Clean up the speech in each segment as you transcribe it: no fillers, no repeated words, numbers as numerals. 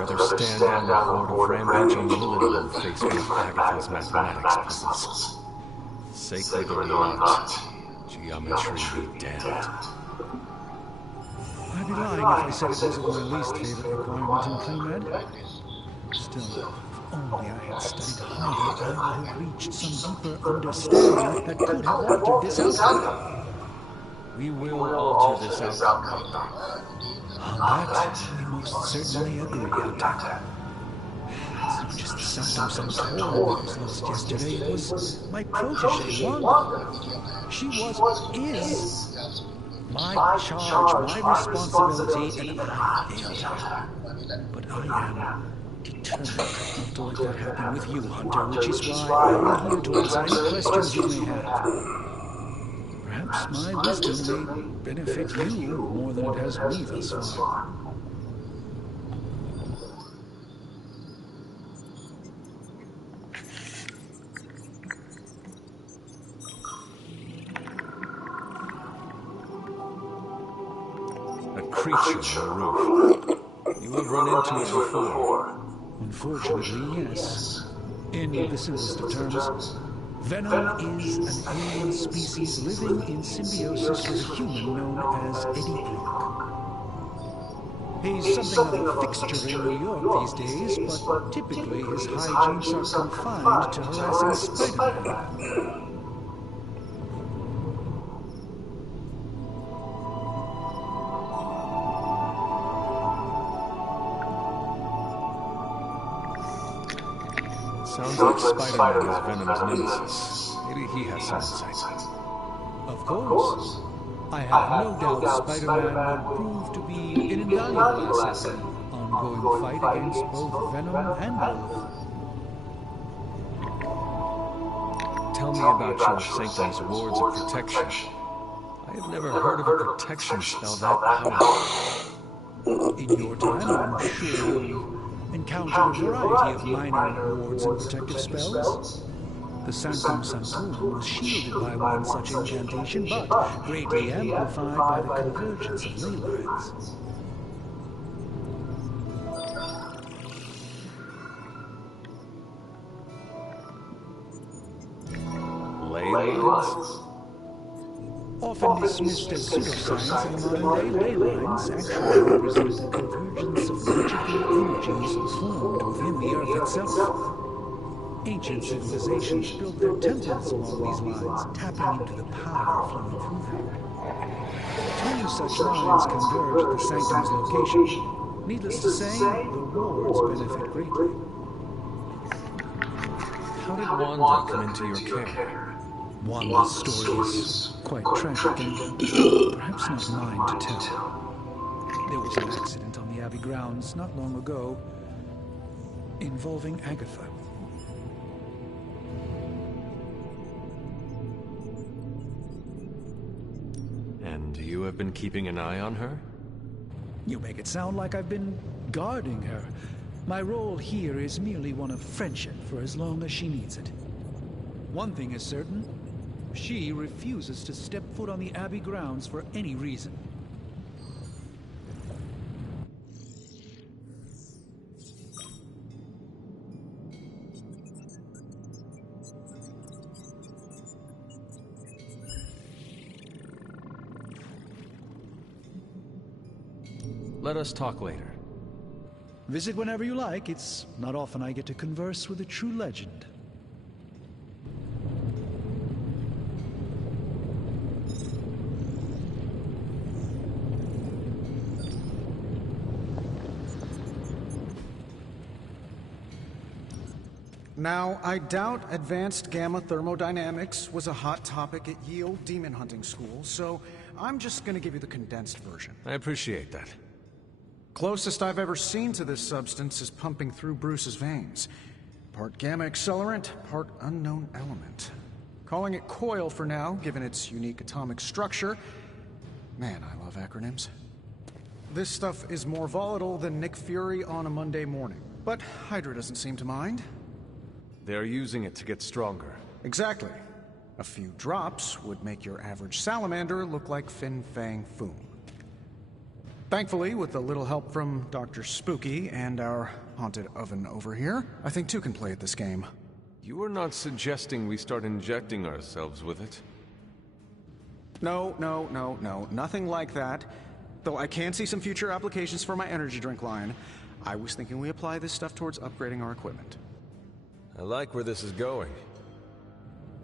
rather stand down the horde of rampaging Lilith and face one of Agatha's mathematics puzzles. Sacred or not, geometry be damned. I'd be lying if I said it wasn't my least favorite requirement in pre-med. Still, if only I had studied harder, I would have reached some deeper understanding that could have altered this outcome. We will alter this outcome. On that, we most certainly agree, Hunter. It's not just the sanctum sanctorum that was lost yesterday, it was my protege, Wanda. She is my charge, my responsibility, and I failed her. But I am determined not to let that happen with you, Hunter, which is why I'm here to answer any questions you may have. Perhaps my wisdom may benefit you more than it has me thus far. A creature on the roof. You have run into it before. Unfortunately, yes. In the simplest of terms, Venom is an alien species living in symbiosis with a human known as Eddie Brock. He's something of a fixture in New York these days, but typically his hijinks are confined to harassing Spider-Man. Sounds like Spider-Man is Venom's nemesis. Maybe he has some insight. Of course. I have no doubt Spider-Man will prove to be an invaluable asset in the ongoing fight against both Venom and Lilith. Tell me about your Sanctum's wards of protection. I have never heard of a protection spell that powerful. In your time, I'm sure you encountered a variety of minor wards and protective spells. The Sanctum Sanctorum was shielded by one such incantation, but greatly amplified by the convergence of ley lines. Ley lines? Often dismissed as pseudoscience, in the modern day, ley lines actually represent the convergence of magical energies formed within the Earth itself. Ancient civilizations built their temples along these lines, tapping into the power flowing through them. Two such lines converge at the Sanctum's location. Needless to say, the wards benefit greatly. How did Wanda come into your care? Wanda's story is quite tragic and perhaps not mine to tell. There was an accident on the Abbey grounds not long ago involving Agatha. And you have been keeping an eye on her? You make it sound like I've been guarding her. My role here is merely one of friendship for as long as she needs it. One thing is certain. She refuses to step foot on the Abbey grounds for any reason. Let us talk later. Visit whenever you like. It's not often I get to converse with a true legend. Now, I doubt advanced gamma thermodynamics was a hot topic at Yale Demon Hunting School, so I'm just gonna give you the condensed version. I appreciate that. Closest I've ever seen to this substance is pumping through Bruce's veins. Part gamma accelerant, part unknown element. Calling it coil for now, given its unique atomic structure. Man, I love acronyms. This stuff is more volatile than Nick Fury on a Monday morning, but Hydra doesn't seem to mind. They're using it to get stronger. Exactly. A few drops would make your average salamander look like Fin Fang Foom. Thankfully, with a little help from Dr. Spooky and our haunted oven over here, I think two can play at this game. You are not suggesting we start injecting ourselves with it? No, nothing like that. Though I can see some future applications for my energy drink line. I was thinking we apply this stuff towards upgrading our equipment. I like where this is going.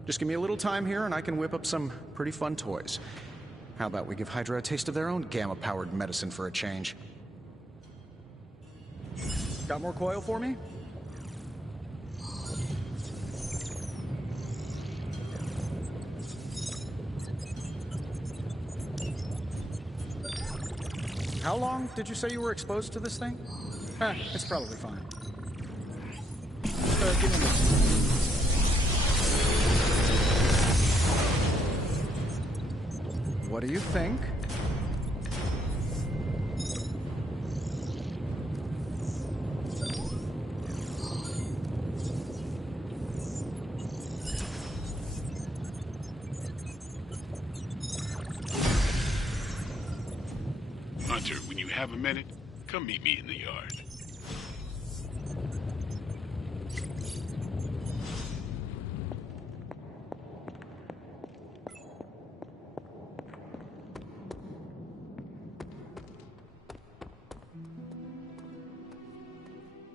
Just give me a little time here and I can whip up some pretty fun toys. How about we give Hydra a taste of their own gamma-powered medicine for a change? Got more coil for me? How long did you say you were exposed to this thing? It's probably fine. Give me this. What do you think? Hunter, when you have a minute, come meet me in the yard.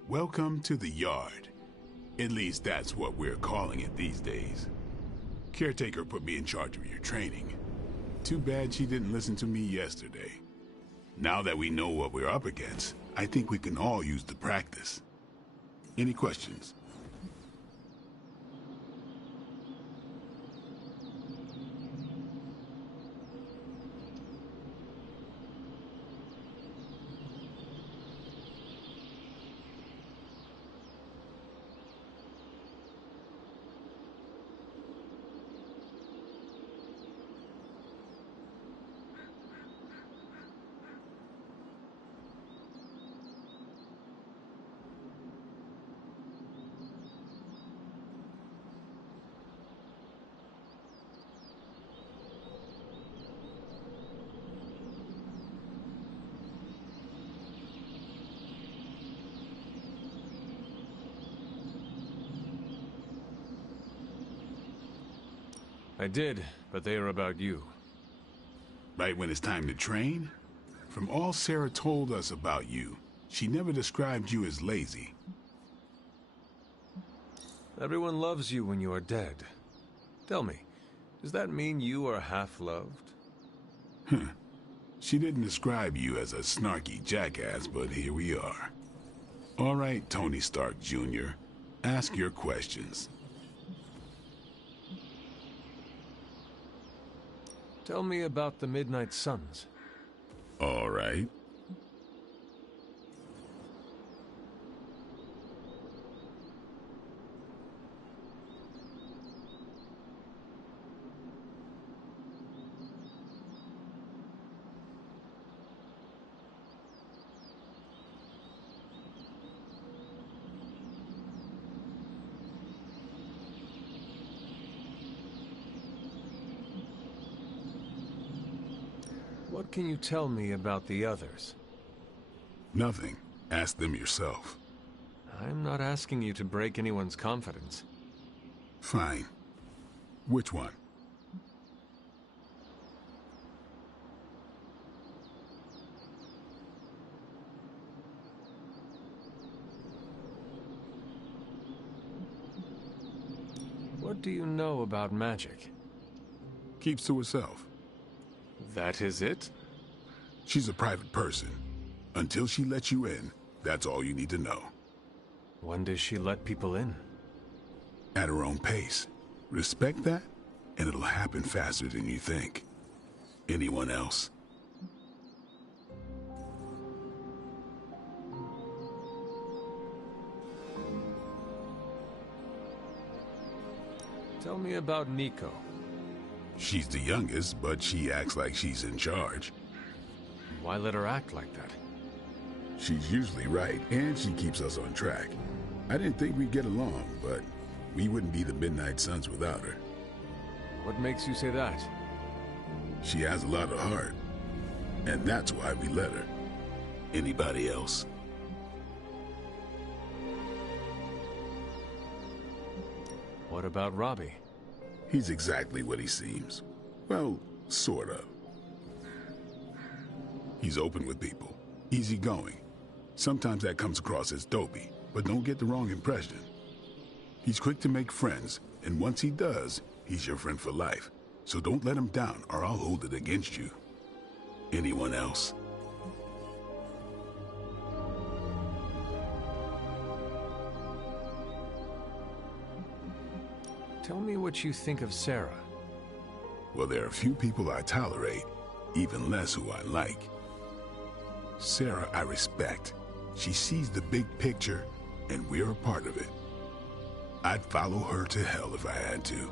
Welcome to the yard. At least that's what we're calling it these days. Caretaker put me in charge of your training. Too bad she didn't listen to me yesterday. Now that we know what we're up against, I think we can all use the practice. Any questions? I did, but they are about you. Right when it's time to train? From all Sarah told us about you, she never described you as lazy. Everyone loves you when you are dead. Tell me, does that mean you are half-loved? She didn't describe you as a snarky jackass, but here we are. All right, Tony Stark Jr., ask your questions. Tell me about the Midnight Suns. All right. What can you tell me about the others? Nothing. Ask them yourself. I'm not asking you to break anyone's confidence. Fine. Which one? What do you know about magic? Keeps to herself. That is it? She's a private person. Until she lets you in, that's all you need to know. When does she let people in? At her own pace. Respect that, and it'll happen faster than you think. Anyone else? Tell me about Nico. She's the youngest, but she acts like she's in charge. Why let her act like that? She's usually right, and she keeps us on track. I didn't think we'd get along, but we wouldn't be the Midnight Suns without her. What makes you say that? She has a lot of heart, and that's why we let her. Anybody else? What about Robbie? He's exactly what he seems. Well, sort of. He's open with people, easygoing. Sometimes that comes across as dopey, but don't get the wrong impression. He's quick to make friends, and once he does, he's your friend for life. So don't let him down, or I'll hold it against you. Anyone else? Tell me what you think of Sarah. Well, there are a few people I tolerate, even less who I like. Sarah I respect. She sees the big picture, and we're a part of it. I'd follow her to hell if I had to.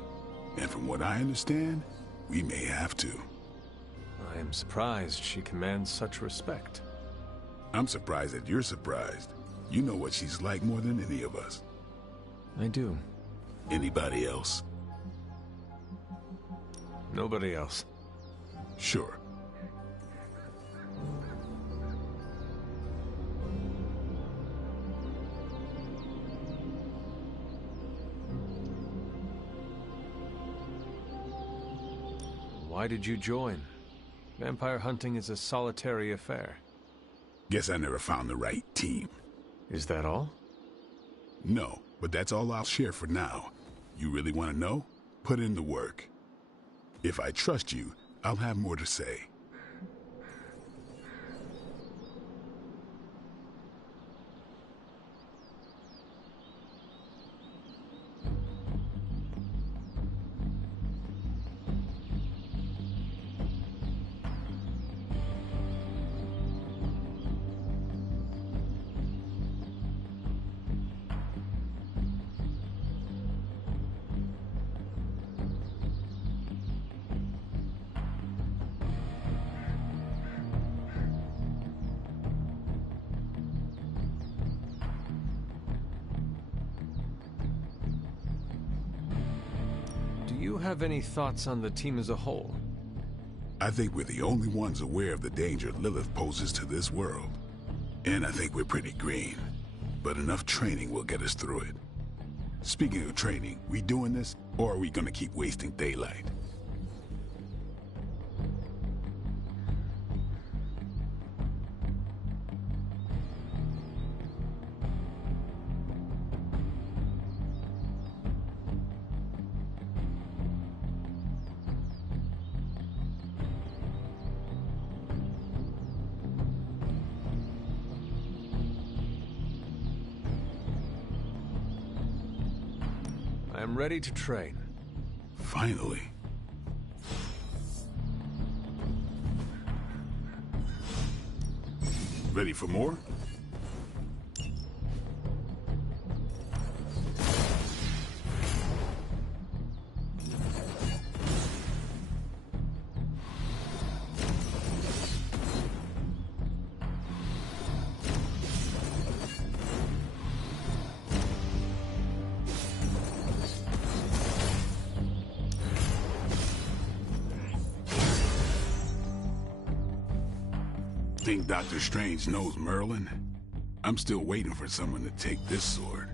And from what I understand, we may have to. I am surprised she commands such respect. I'm surprised that you're surprised. You know what she's like more than any of us. I do. Anybody else? Nobody else. Sure. Why did you join? Vampire hunting is a solitary affair. Guess I never found the right team. Is that all? No, but that's all I'll share for now. You really want to know? Put in the work. If I trust you, I'll have more to say. Do you have any thoughts on the team as a whole? I think we're the only ones aware of the danger Lilith poses to this world. And I think we're pretty green. But enough training will get us through it. Speaking of training, we doing this, or are we gonna keep wasting daylight? I am ready to train. Finally. Ready for more? Think Dr. Strange knows Merlin? I'm still waiting for someone to take this sword.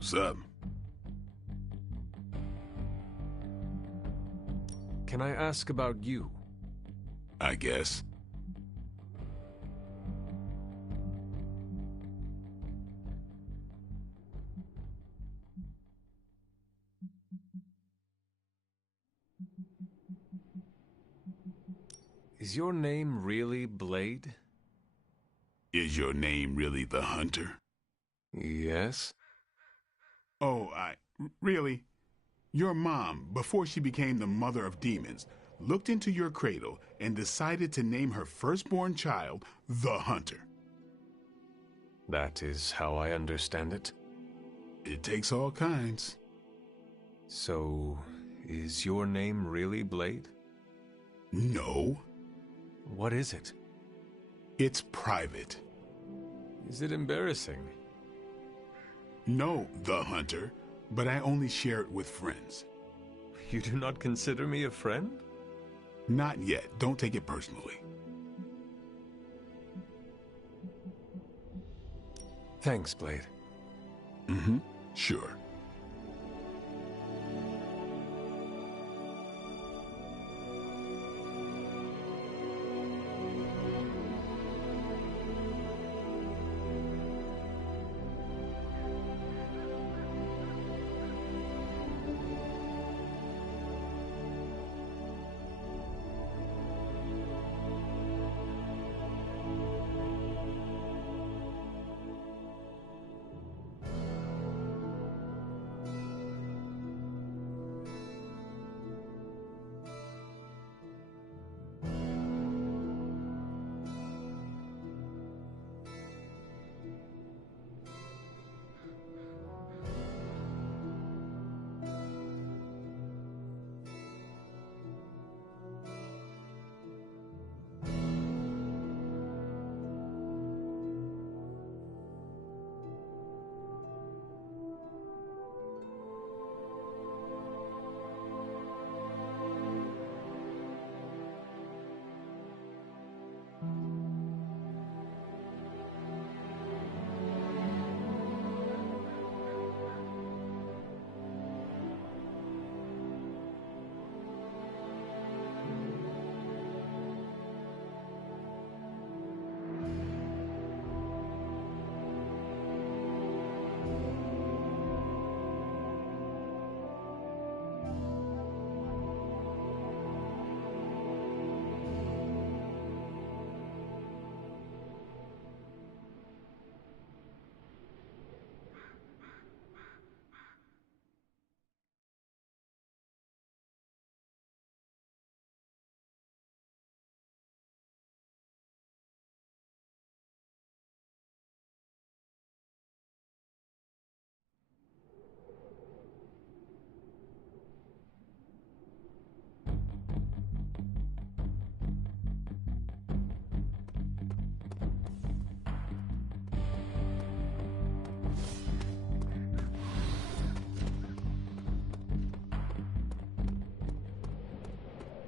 Sup? Can I ask about you? I guess. Is your name really Blade? Is your name really the Hunter? Yes. Oh, really? Your mom, before she became the mother of demons, looked into your cradle and decided to name her firstborn child the Hunter. That is how I understand it. It takes all kinds. So, is your name really Blade? No. What is it? It's private. Is it embarrassing? No, the Hunter, but I only share it with friends. You do not consider me a friend? Not yet. Don't take it personally. Thanks, Blade. Mm-hmm. Sure.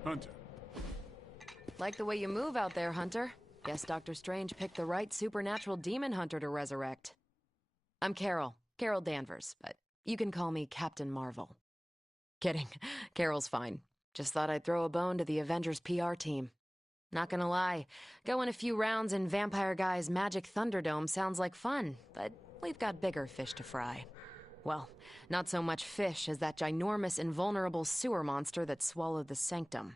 Hunter. Like the way you move out there, Hunter. Guess Dr. Strange picked the right supernatural demon hunter to resurrect. I'm Carol Danvers, but you can call me Captain Marvel. Kidding. Carol's fine. Just thought I'd throw a bone to the Avengers PR team. Not gonna lie, going a few rounds in Vampire Guy's Magic Thunderdome sounds like fun, but we've got bigger fish to fry. Well, not so much fish as that ginormous invulnerable sewer monster that swallowed the Sanctum.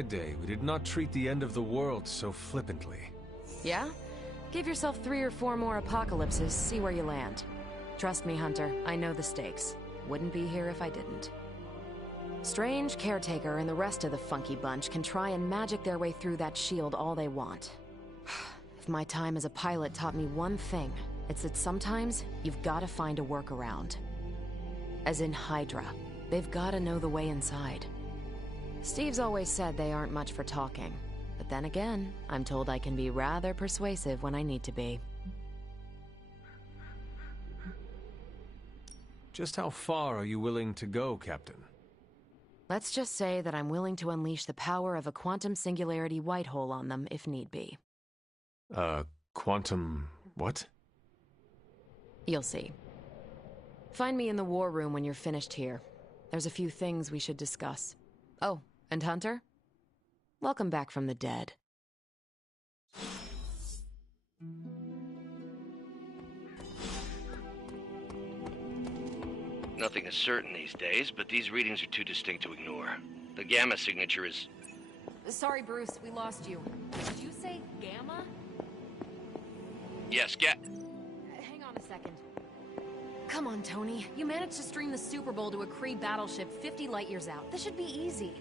my day, we did not treat the end of the world so flippantly. Yeah? Give yourself 3 or 4 more apocalypses, see where you land. Trust me, Hunter, I know the stakes. Wouldn't be here if I didn't. Strange, Caretaker, and the rest of the funky bunch can try and magic their way through that shield all they want. If my time as a pilot taught me one thing, it's that sometimes you've got to find a workaround. As in Hydra. They've got to know the way inside. Steve's always said they aren't much for talking. But then again, I'm told I can be rather persuasive when I need to be. Just how far are you willing to go, Captain? Let's just say that I'm willing to unleash the power of a quantum singularity white hole on them if need be. Quantum... what? You'll see. Find me in the war room when you're finished here. There's a few things we should discuss. Oh, and Hunter? Welcome back from the dead. Nothing is certain these days, but these readings are too distinct to ignore. The gamma signature is... Sorry, Bruce, we lost you. Did you say Gamma? Yes, Hang on a second. Come on, Tony. You managed to stream the Super Bowl to a Kree battleship 50 light-years out. This should be easy.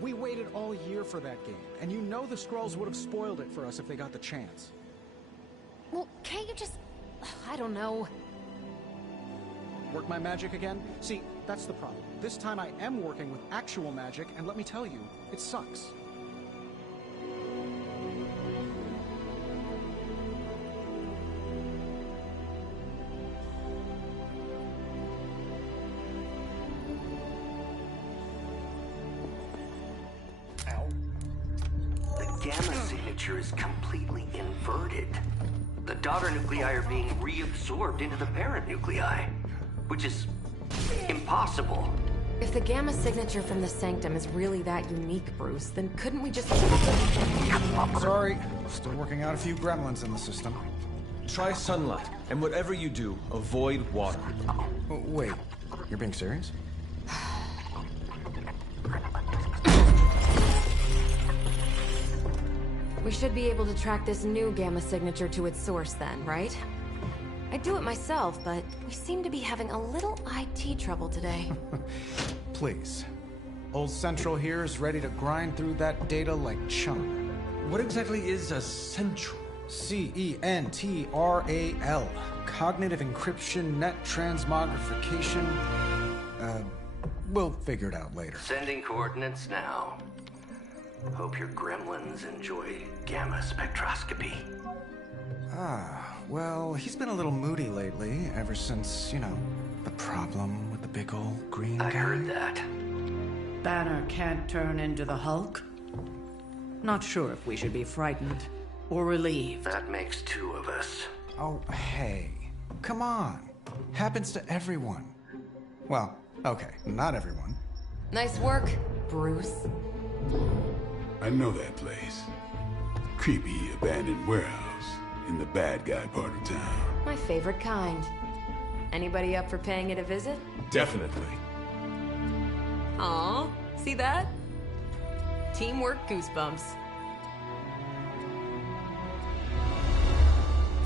We waited all year for that game, and you know the Skrulls would have spoiled it for us if they got the chance. Well, can't you just... I don't know. Work my magic again? See, that's the problem. This time I am working with actual magic, and let me tell you, it sucks. The gamma signature is completely inverted. The daughter nuclei are being reabsorbed into the parent nuclei, which is impossible. If the gamma signature from the Sanctum is really that unique, Bruce, then couldn't we just... Sorry, still working out a few gremlins in the system. Try sunlight, and whatever you do, avoid water. Oh, wait, you're being serious? We should be able to track this new gamma signature to its source then, right? I'd do it myself, but we seem to be having a little IT trouble today. Please. Old Central here is ready to grind through that data like chum. What exactly is a central? CENTRAL. Cognitive encryption, net transmogrification. We'll figure it out later. Sending coordinates now. Hope your gremlins enjoy gamma spectroscopy. Well, he's been a little moody lately, ever since, you know, the problem with the big old green guy. I heard that. Banner can't turn into the Hulk? Not sure if we should be frightened or relieved. That makes 2 of us. Oh, hey. Come on. Happens to everyone. Well, okay, not everyone. Nice work, Bruce. I know that place. Creepy abandoned warehouse in the bad guy part of town. My favorite kind. Anybody up for paying it a visit? Definitely. Aw, see that? Teamwork goosebumps.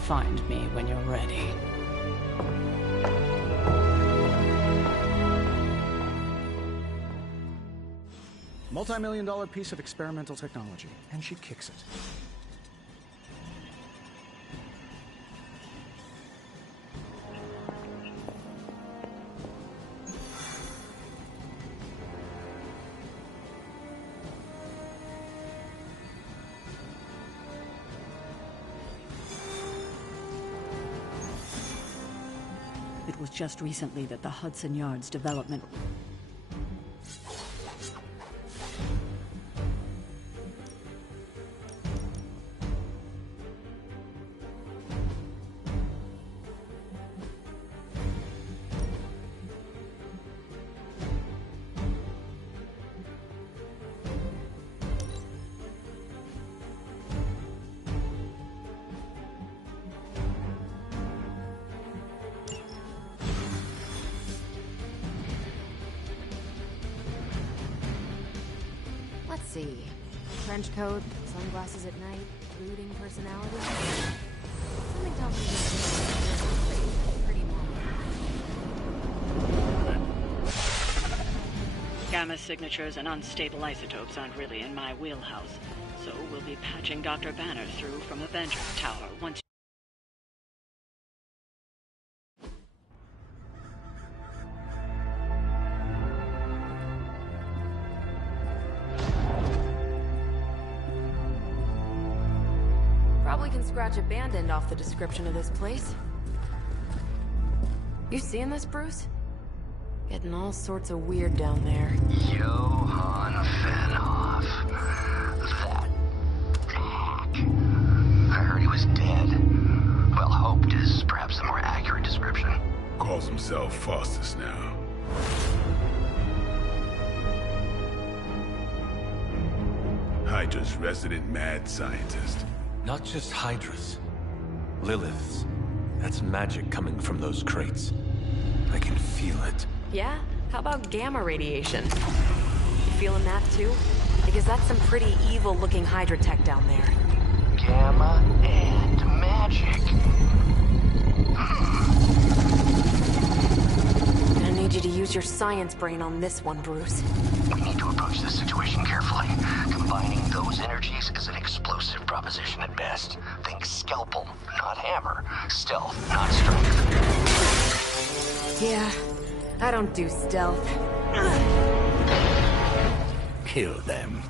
Find me when you're ready. Multi-million-dollar piece of experimental technology, and she kicks it. It was just recently that the Hudson Yards development... see. Trench coat, sunglasses at night, brooding personality. Something tells me this is pretty normal. Gamma signatures and unstable isotopes aren't really in my wheelhouse, so we'll be patching Dr. Banner through from Avengers Tower once. Probably can scratch abandoned off the description of this place. You seeing this, Bruce? Getting all sorts of weird down there. Johann Fenhoff. That hack. I heard he was dead. Well, hoped is perhaps the more accurate description. Calls himself Faustus now. Hydra's resident mad scientist. Not just Hydra's. Lilith's. That's magic coming from those crates. I can feel it. Yeah? How about gamma radiation? You feeling that too? Because that's some pretty evil-looking Hydra tech down there. Gamma and magic. I need you to use your science brain on this one, Bruce. We need to approach this situation carefully. Combining those energies is an explosive proposition at best. Think scalpel, not hammer. Stealth, not strength. Yeah, I don't do stealth. Kill them.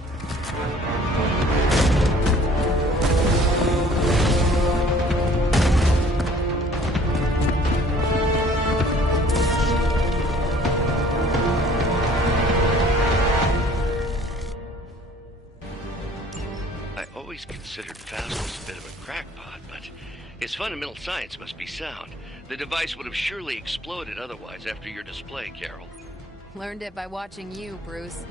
Considered Faustus a bit of a crackpot, but his fundamental science must be sound. The device would have surely exploded otherwise after your display, Carol. Learned it by watching you, Bruce.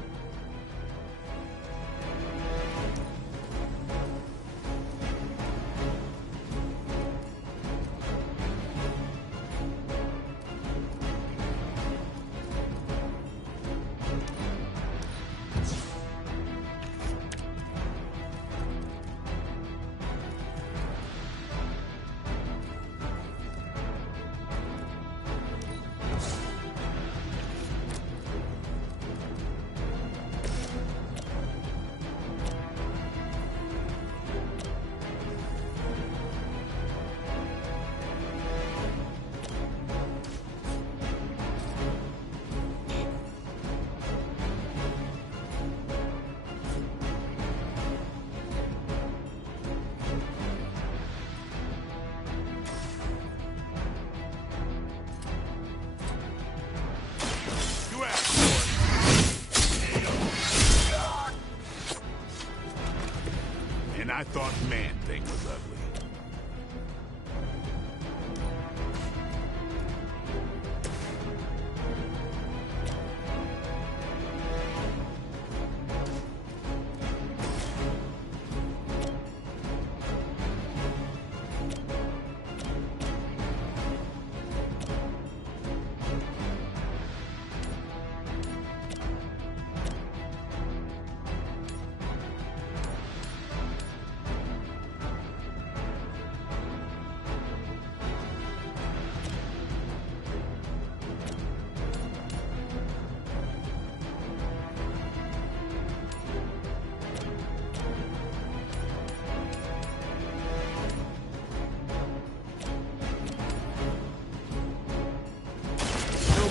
And I thought Man-Thing was ugly.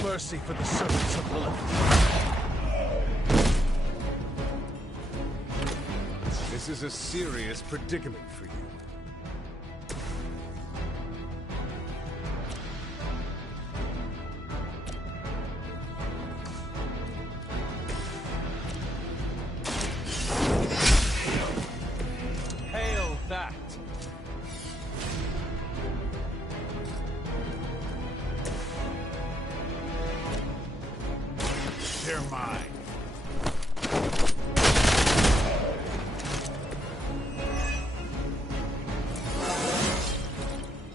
Mercy for the servants of Lilith. This is a serious predicament for you. Hail that! They're mine.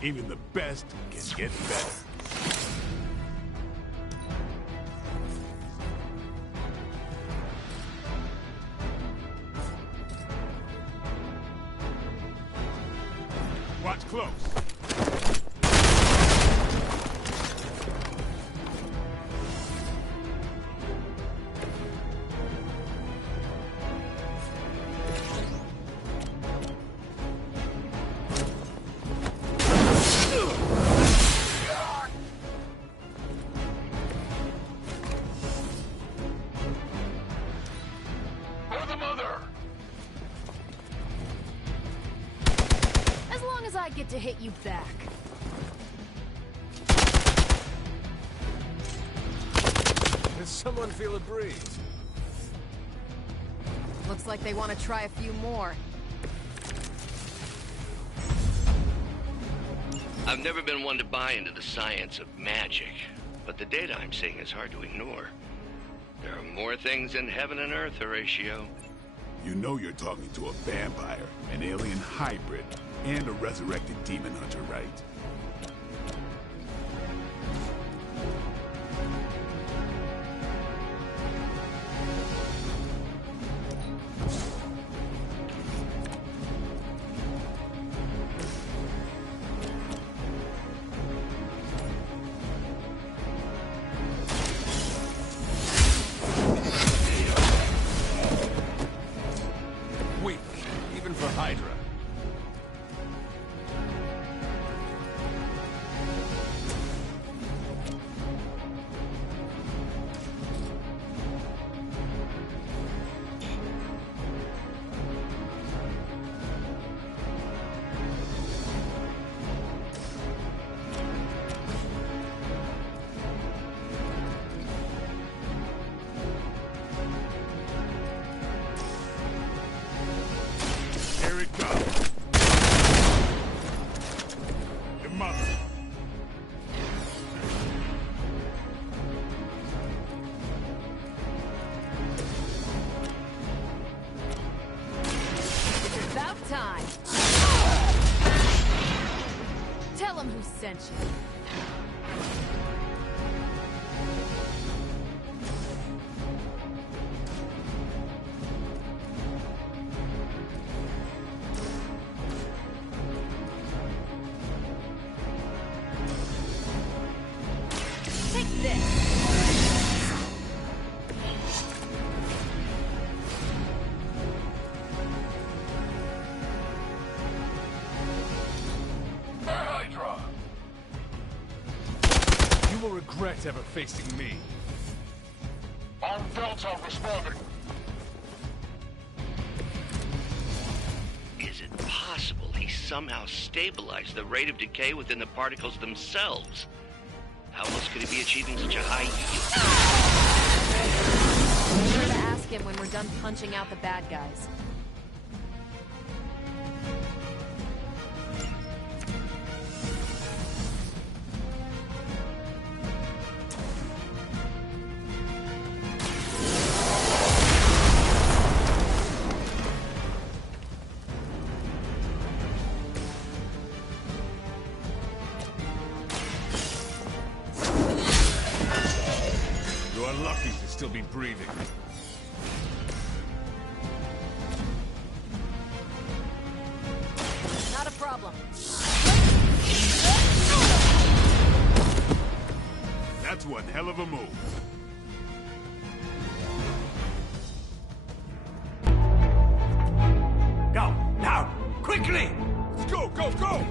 Even the best can get better. Watch close. I get to hit you back. Does someone feel a breeze? Looks like they want to try a few more. I've never been one to buy into the science of magic, but the data I'm seeing is hard to ignore. There are more things in heaven and earth, Horatio. You know you're talking to a vampire, an alien hybrid, and a resurrected demon hunter, right? Weak, even for Hydra. Here it comes. Your mother. It's about time. Tell him who sent you. Take this. Hydra! You will regret ever facing me. On Delta responding. Is it possible he somehow stabilized the rate of decay within the particles themselves? How else could he be achieving such a high yield? Be sure to ask him when we're done punching out the bad guys. You are lucky to still be breathing. Not a problem. That's one hell of a move. Go, now, quickly! Let's go, go, go!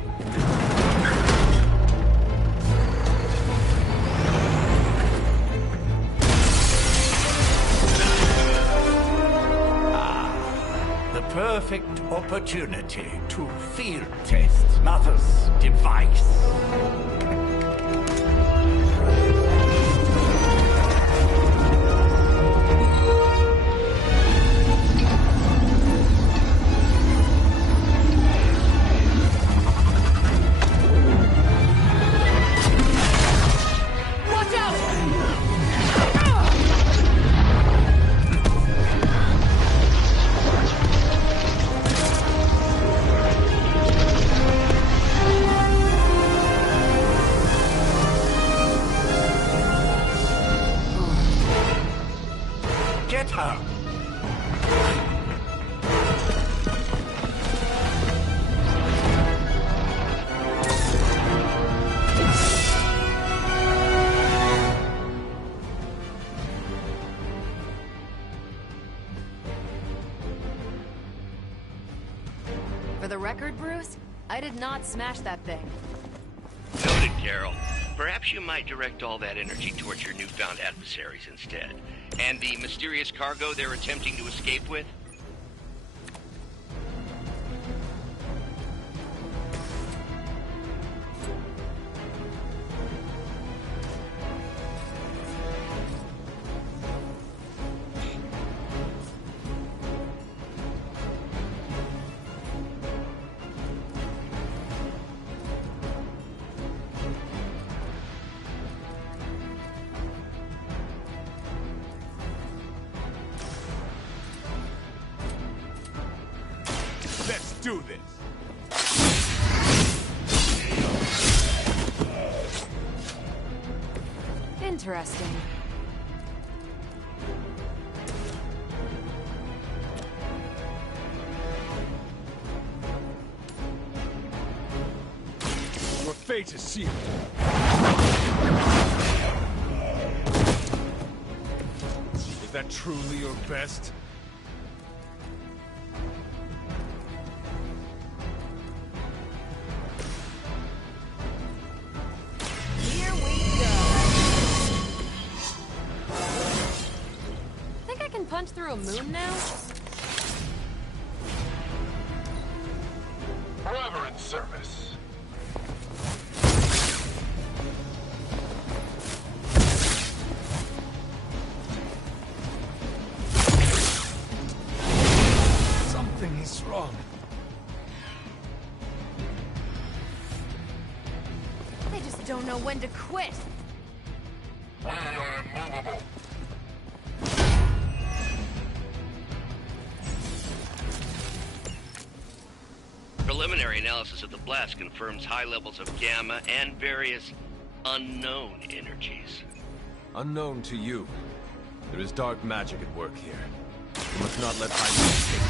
The perfect opportunity to field test Mother's device. Watch out! For the record, Bruce, I did not smash that thing. Noted, Carol. Perhaps you might direct all that energy towards your newfound adversaries instead. And the mysterious cargo they're attempting to escape with? Let's do this. Interesting. Your fate is sealed. Is that truly your best? Here we go. Think I can punch through a moon now? Forever in service. Something is wrong. They just don't know when to quit. We are immovable. Preliminary analysis of the blast confirms high levels of gamma and various unknown energies. Unknown to you. There is dark magic at work here. You must not let Hydra escape.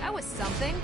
That was something.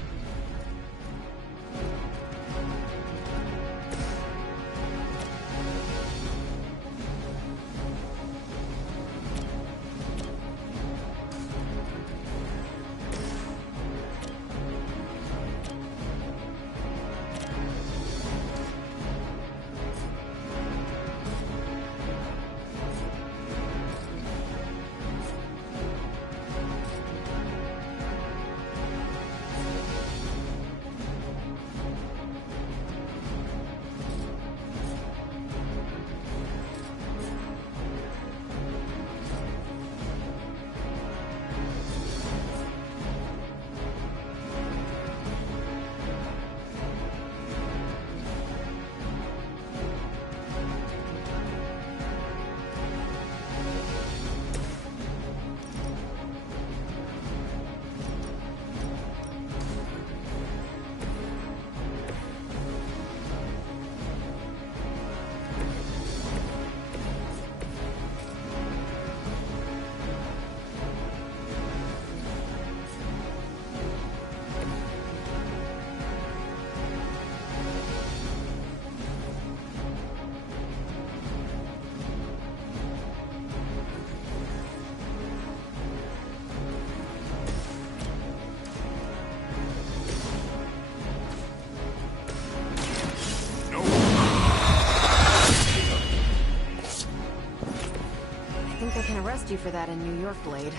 I think they can arrest you for that in New York, Blade.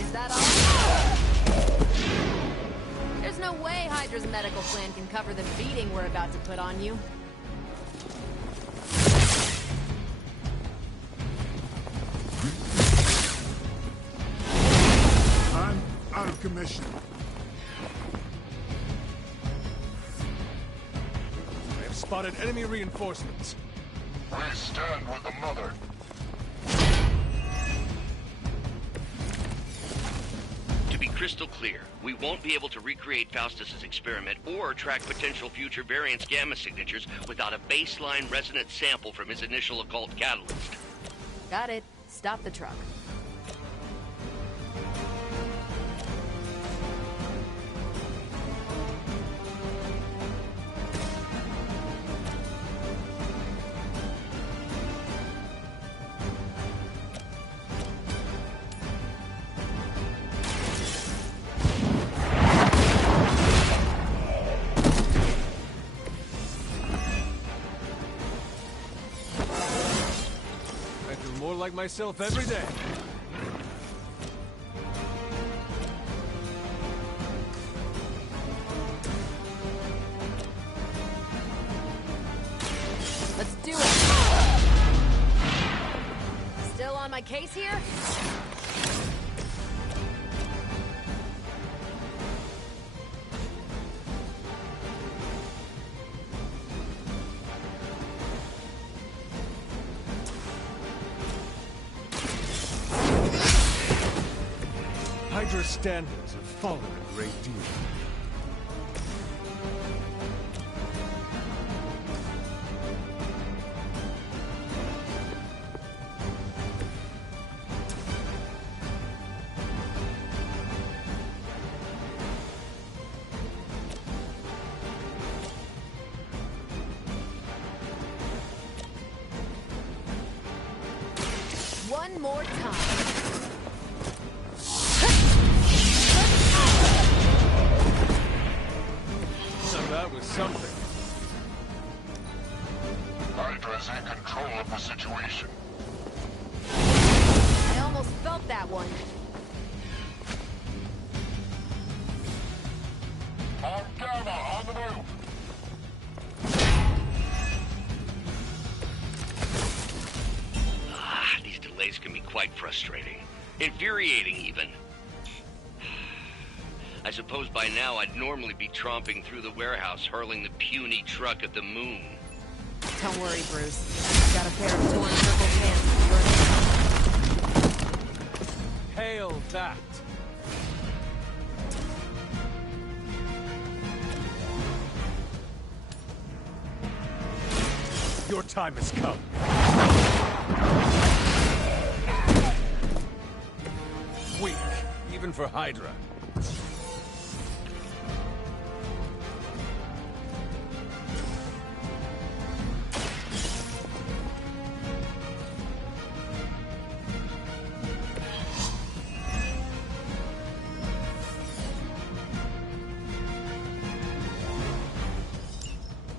Is that all? There's no way Hydra's medical plan can cover the beating we're about to put on you. I'm out of commission. I have spotted enemy reinforcements. We stand with the mother. To be crystal clear, we won't be able to recreate Faustus's experiment or track potential future variance gamma signatures without a baseline resonance sample from his initial occult catalyst. Got it. Stop the truck. like myself every day. Let's do it! Still on my case here? Hydra's standards have fallen a great deal. One more time. So that was something. Hydra's in control of the situation. I almost felt that one. On Gamma, on the move! These delays can be quite frustrating. Infuriating, even. I suppose by now I'd normally be tromping through the warehouse, hurling the puny truck at the moon. Don't worry, Bruce. I've got a pair of torn purple pants. Hail that! Your time has come. Weak, even for Hydra.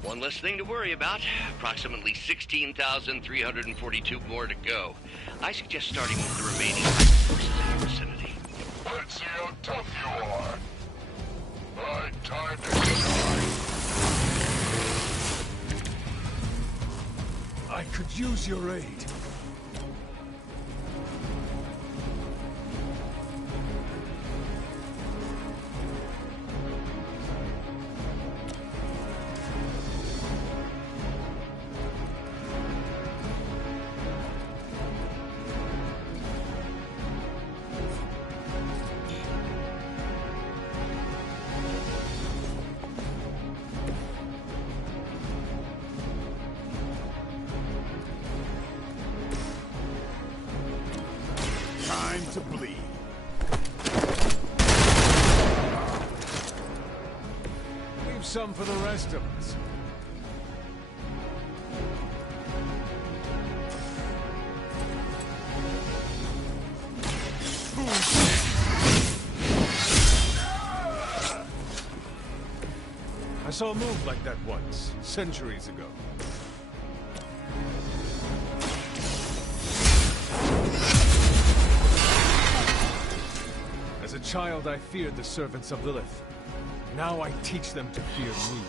One less thing to worry about. Approximately 16,342 more to go. I suggest starting with the remaining forces in the vicinity. Let's see how tough you are. My time to die. I could use your aid. Time to bleed. Leave some for the rest of us. I saw a move like that once, centuries ago. As a child, I feared the servants of Lilith. Now I teach them to fear me.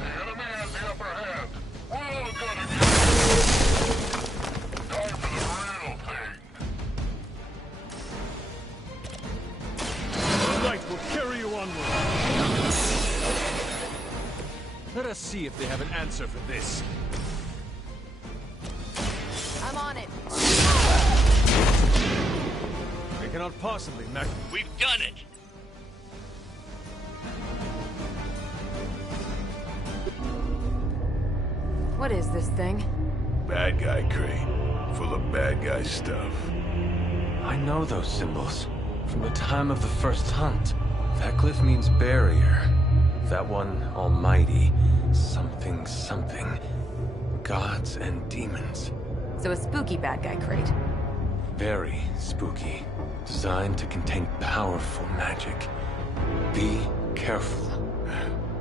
The enemy has the upper hand. We're all gonna get time for the real thing. The light will carry you onward. Let us see if they have an answer for this. I'm on it. They cannot possibly match. We've done it! What is this thing? Bad guy crate. Full of bad guy stuff. I know those symbols. From the time of the first hunt. That glyph means barrier. That one, almighty. Something, something. Gods and demons. So a spooky bad guy crate. Very spooky. Designed to contain powerful magic. Be careful.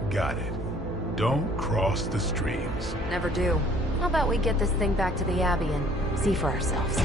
Got it. Don't cross the streams. Never do. How about we get this thing back to the Abbey and see for ourselves?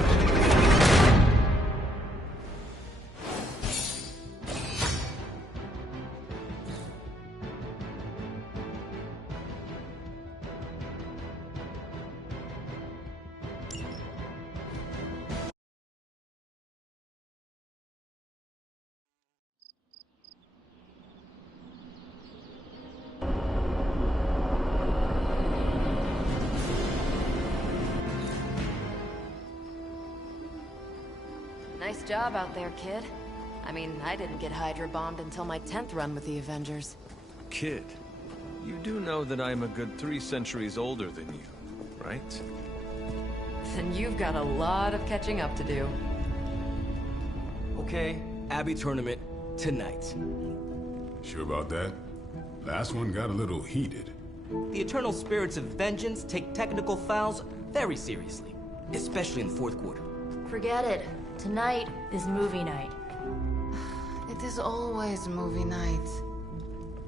Nice job out there, kid. I mean, I didn't get Hydra bombed until my 10th run with the Avengers. Kid, you do know that I'm a good 3 centuries older than you, right? Then you've got a lot of catching up to do. Okay, Abbey tournament tonight. Sure about that? Last one got a little heated. The eternal spirits of vengeance take technical fouls very seriously, especially in the fourth quarter. Forget it. Tonight is movie night. It is always movie night.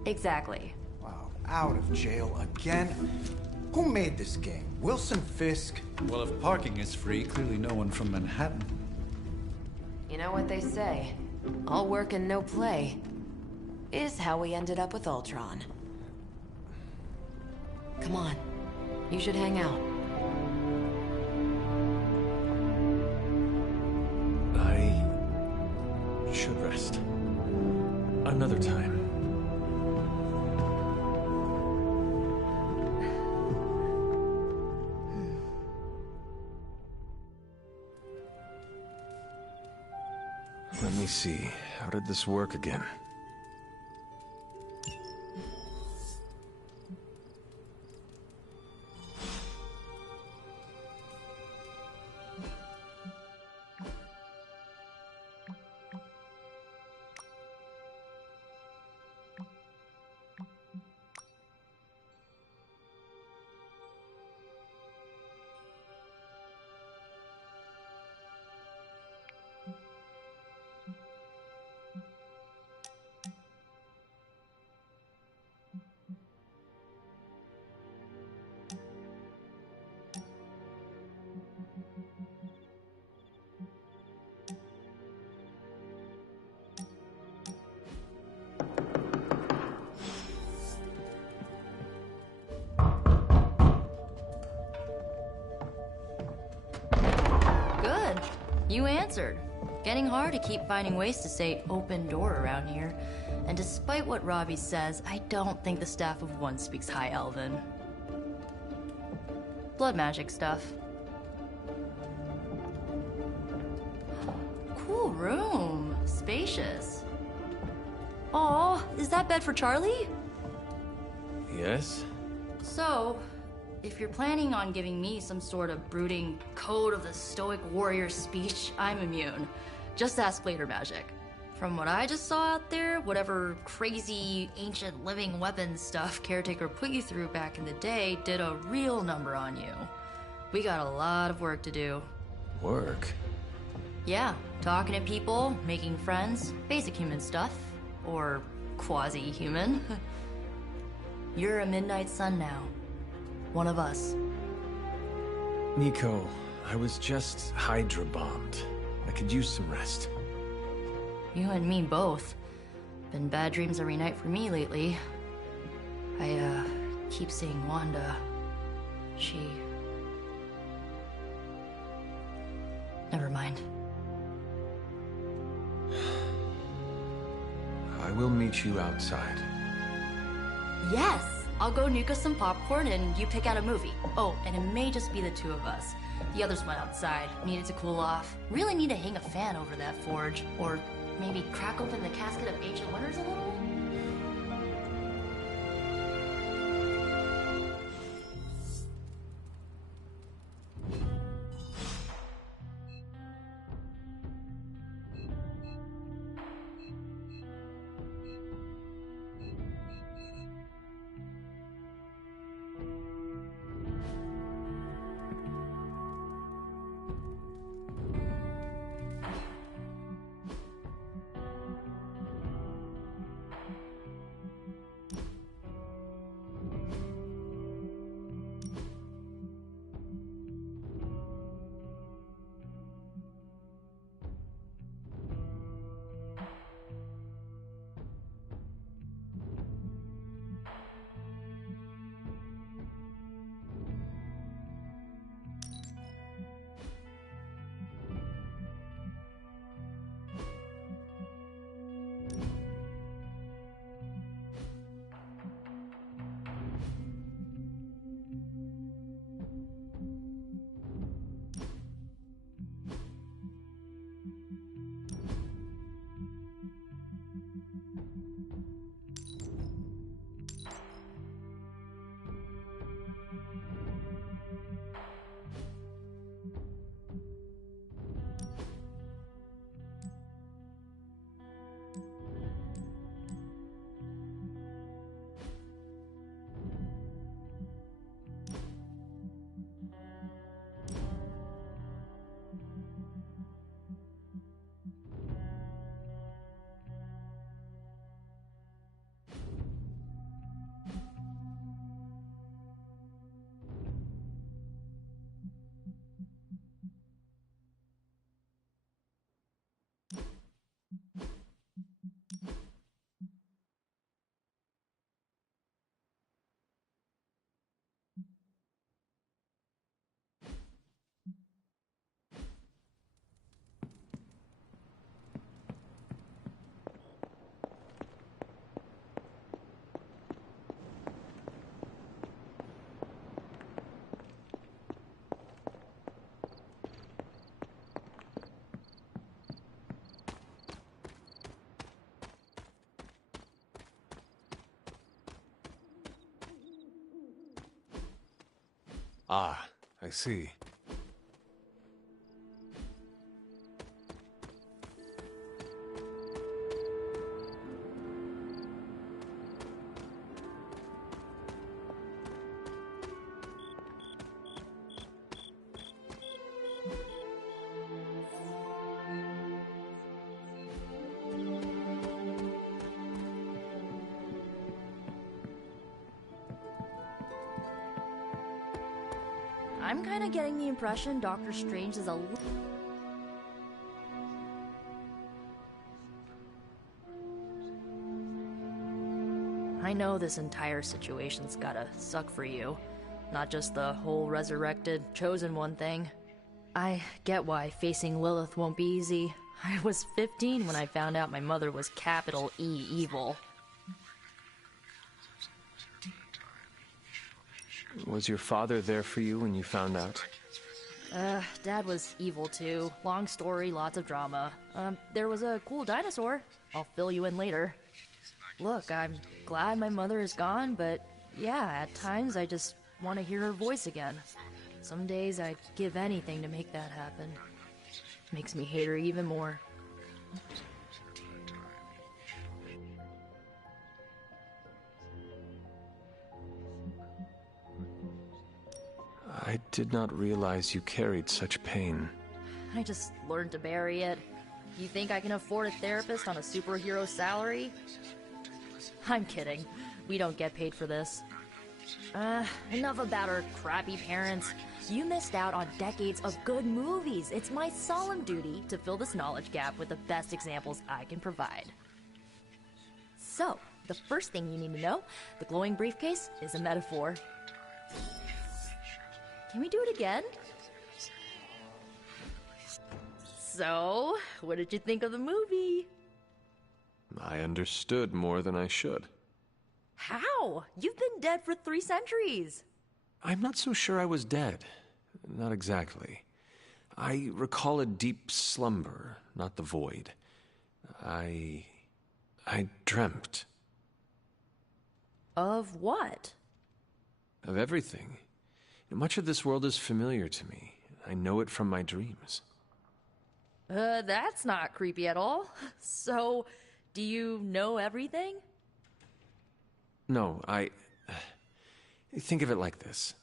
Exactly. Wow, out of jail again? Who made this game? Wilson Fisk? Well, if parking is free, clearly no one from Manhattan. You know what they say? All work and no play is how we ended up with Ultron. Come on. You should hang out. I should rest. Another time. Let me see. How did this work again? Good. You answered. Getting hard to keep finding ways to say open door around here. And despite what Robbie says, I don't think the staff of One speaks High Elven. Blood magic stuff. Cool room. Spacious. Aw, is that bed for Charlie? Yes? So, if you're planning on giving me some sort of brooding code of the stoic warrior speech, I'm immune. Just ask later magic. From what I just saw out there, whatever crazy ancient living weapons stuff Caretaker put you through back in the day did a real number on you. We got a lot of work to do. Work? Yeah, talking to people, making friends, basic human stuff. Or quasi-human. You're a Midnight Sun now. One of us. Nico, I was just Hydra bombed. I could use some rest. You and me both. Been bad dreams every night for me lately. I, keep seeing Wanda. She... Never mind. I will meet you outside. Yes! I'll go nuke us some popcorn and you pick out a movie. Oh, and it may just be the two of us. The others went outside, needed to cool off. Really need to hang a fan over that forge. Or maybe crack open the casket of ancient wonders a little? Ah, I see. I'm kind of getting the impression Doctor Strange is a I know this entire situation's gotta suck for you. Not just the whole resurrected, chosen one thing. I get why facing Lilith won't be easy. I was 15 when I found out my mother was capital E evil. Was your father there for you when you found out? Dad was evil too. Long story, lots of drama. There was a cool dinosaur. I'll fill you in later. Look, I'm glad my mother is gone, but yeah, at times I just want to hear her voice again. Some days I'd give anything to make that happen. Makes me hate her even more. I did not realize you carried such pain. I just learned to bury it. You think I can afford a therapist on a superhero salary? I'm kidding. We don't get paid for this. Enough about our crappy parents. You missed out on decades of good movies. It's my solemn duty to fill this knowledge gap with the best examples I can provide. So, the first thing you need to know, the glowing briefcase is a metaphor. Can we do it again? So, what did you think of the movie? I understood more than I should. How? You've been dead for 3 centuries. I'm not so sure I was dead. Not exactly. I recall a deep slumber, not the void. I dreamt. Of what? Of everything. Much of this world is familiar to me. I know it from my dreams. That's not creepy at all. So, do you know everything? No, think of it like this.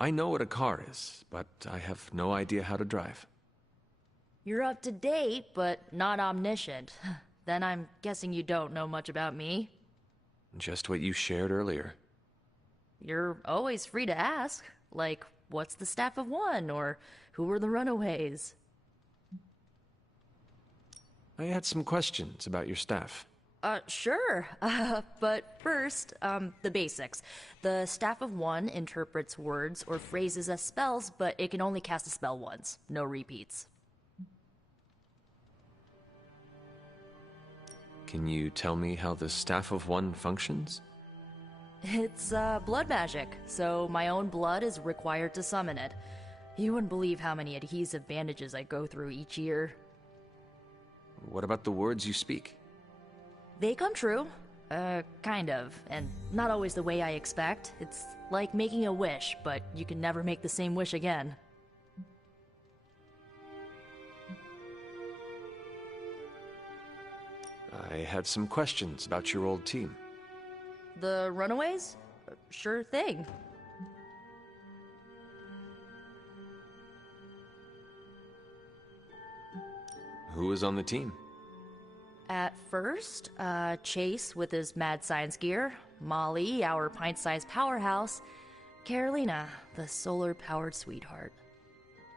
I know what a car is, but I have no idea how to drive. You're up to date, but not omniscient. Then I'm guessing you don't know much about me. Just what you shared earlier. You're always free to ask. Like, what's the staff of one? Or who were the runaways? I had some questions about your staff. Sure. But first, the basics. The staff of one interprets words or phrases as spells, but it can only cast a spell once. No repeats. Can you tell me how the staff of one functions? It's, blood magic, so my own blood is required to summon it. You wouldn't believe how many adhesive bandages I go through each year. What about the words you speak? They come true. Kind of. And not always the way I expect. It's like making a wish, but you can never make the same wish again. I had some questions about your old team. The runaways? Sure thing. Who was on the team? At first, Chase with his mad science gear, Molly, our pint-sized powerhouse, Carolina, the solar-powered sweetheart.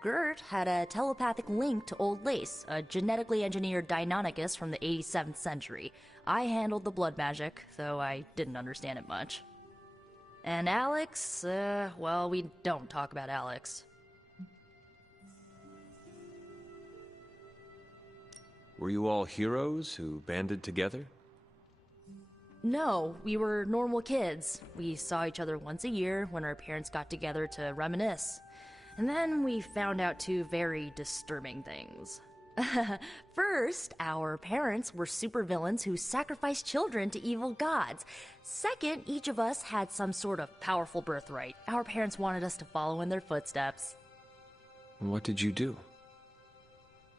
Gert had a telepathic link to Old Lace, a genetically engineered Deinonychus from the 87th century. I handled the blood magic, though I didn't understand it much. And Alex, well, we don't talk about Alex. Were you all heroes who banded together? No, we were normal kids. We saw each other once a year when our parents got together to reminisce. And then we found out 2 very disturbing things. First, our parents were supervillains who sacrificed children to evil gods. Second, each of us had some sort of powerful birthright. Our parents wanted us to follow in their footsteps. What did you do?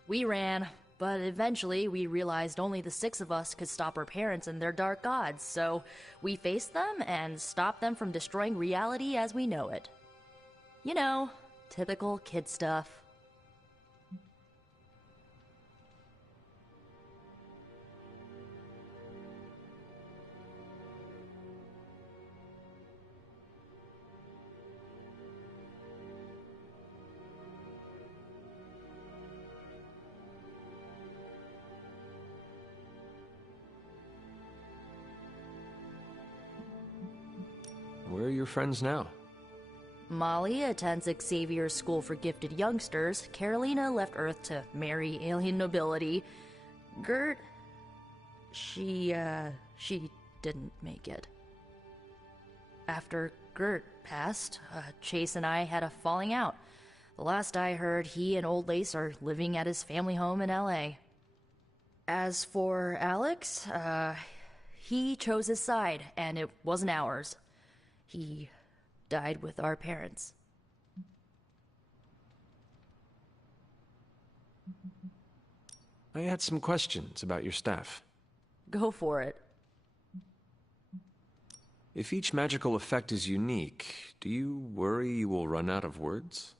We ran, but eventually we realized only the 6 of us could stop our parents and their dark gods, so we faced them and stopped them from destroying reality as we know it. You know, typical kid stuff. Where are your friends now? Molly attends Xavier's School for Gifted Youngsters. Carolina left Earth to marry alien nobility. Gert... She didn't make it. After Gert passed, Chase and I had a falling out. The last I heard, he and Old Lace are living at his family home in L.A. As for Alex, he chose his side, and it wasn't ours. He died with our parents. I had some questions about your staff. Go for it. If each magical effect is unique, do you worry you will run out of words?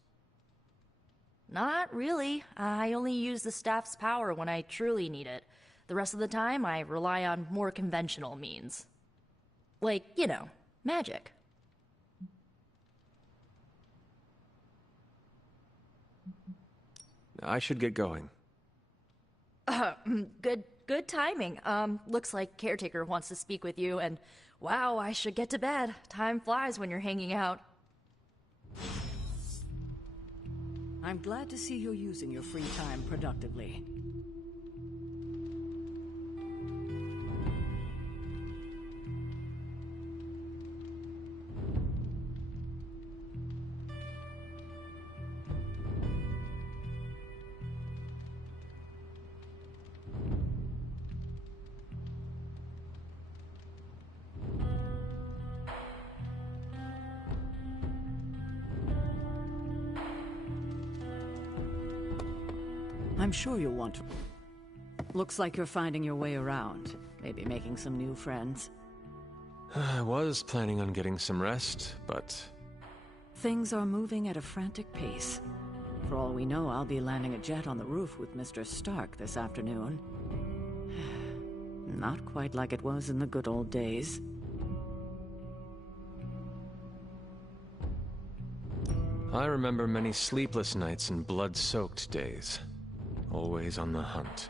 Not really. I only use the staff's power when I truly need it. The rest of the time, I rely on more conventional means. Like, you know, magic. I should get going. Good timing. Looks like Caretaker wants to speak with you, and wow, I should get to bed. Time flies when you're hanging out. I'm glad to see you're using your free time productively. I'm sure you'll want to. Looks like you're finding your way around. Maybe making some new friends. I was planning on getting some rest, but... Things are moving at a frantic pace. For all we know, I'll be landing a jet on the roof with Mr. Stark this afternoon. Not quite like it was in the good old days. I remember many sleepless nights and blood-soaked days. Always on the hunt.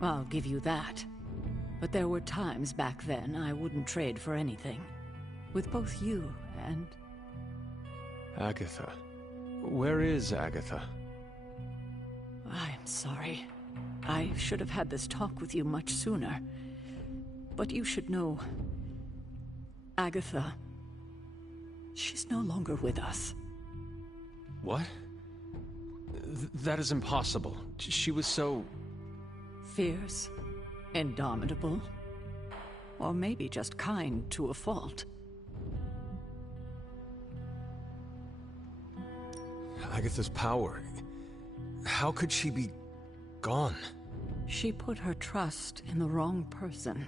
I'll give you that. But there were times back then I wouldn't trade for anything. With both you and... Agatha. Where is Agatha? I'm sorry. I should have had this talk with you much sooner. But you should know... Agatha... She's no longer with us. What? That is impossible. She was so... Fierce, indomitable, or maybe just kind to a fault. Agatha's power... How could she be... gone? She put her trust in the wrong person.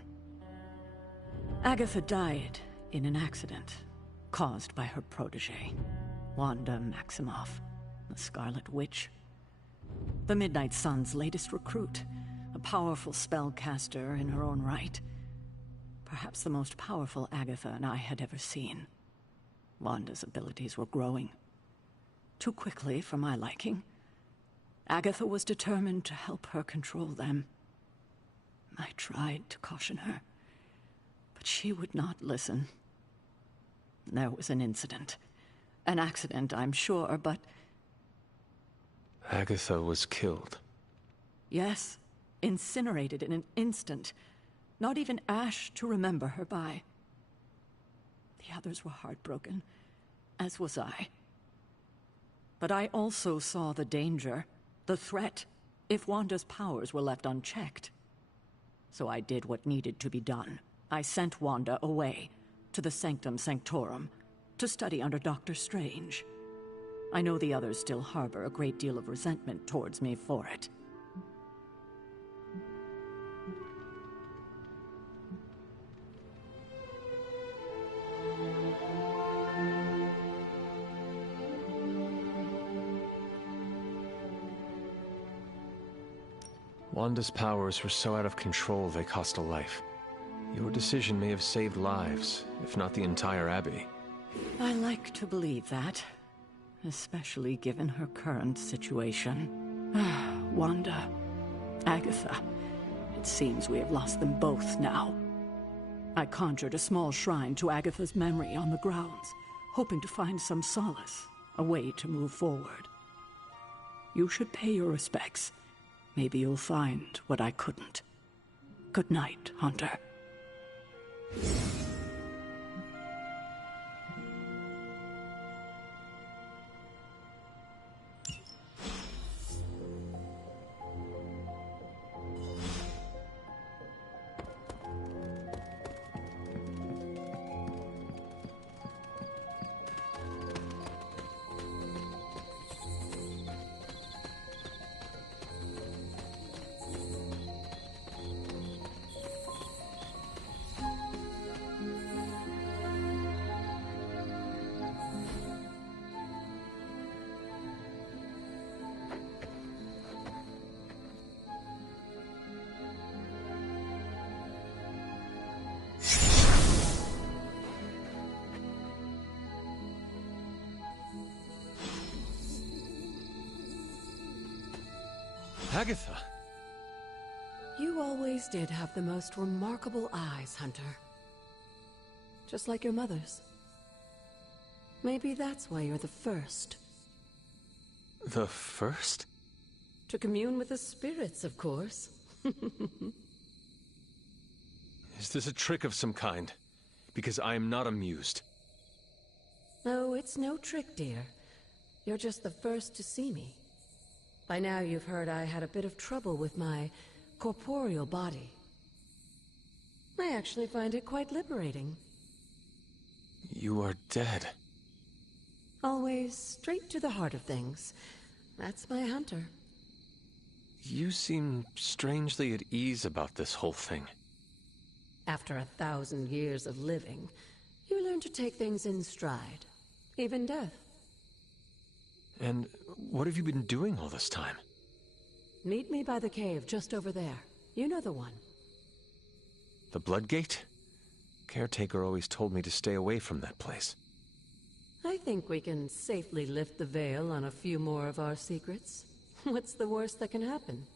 Agatha died in an accident caused by her protege, Wanda Maximoff, the Scarlet Witch. The Midnight Sun's latest recruit, a powerful spellcaster in her own right. Perhaps the most powerful Agatha and I had ever seen. Wanda's abilities were growing. Too quickly for my liking. Agatha was determined to help her control them. I tried to caution her, but she would not listen. There was an incident. An accident, I'm sure, but... Agatha was killed. Yes, incinerated in an instant. Not even ash to remember her by. The others were heartbroken, as was I. But I also saw the danger, the threat if Wanda's powers were left unchecked. So I did what needed to be done. I sent Wanda away, to the Sanctum Sanctorum, to study under Doctor Strange. I know the others still harbor a great deal of resentment towards me for it. Wanda's powers were so out of control they cost a life. Your decision may have saved lives, if not the entire Abbey. I like to believe that, especially given her current situation. Wanda, Agatha, it seems we have lost them both now. I conjured a small shrine to Agatha's memory on the grounds, hoping to find some solace, a way to move forward. You should pay your respects. Maybe you'll find what I couldn't. Good night, Hunter. Agatha! You always did have the most remarkable eyes, Hunter. Just like your mother's. Maybe that's why you're the first. The first? To commune with the spirits, of course. Is this a trick of some kind? Because I am not amused. No, it's no trick, dear. You're just the first to see me. By now you've heard I had a bit of trouble with my corporeal body. I actually find it quite liberating. You are dead. Always straight to the heart of things. That's my Hunter. You seem strangely at ease about this whole thing. After 1,000 years of living, you learn to take things in stride. Even death. And what have you been doing all this time? Meet me by the cave just over there. You know the one. The Blood Gate? Caretaker always told me to stay away from that place. I think we can safely lift the veil on a few more of our secrets. What's the worst that can happen?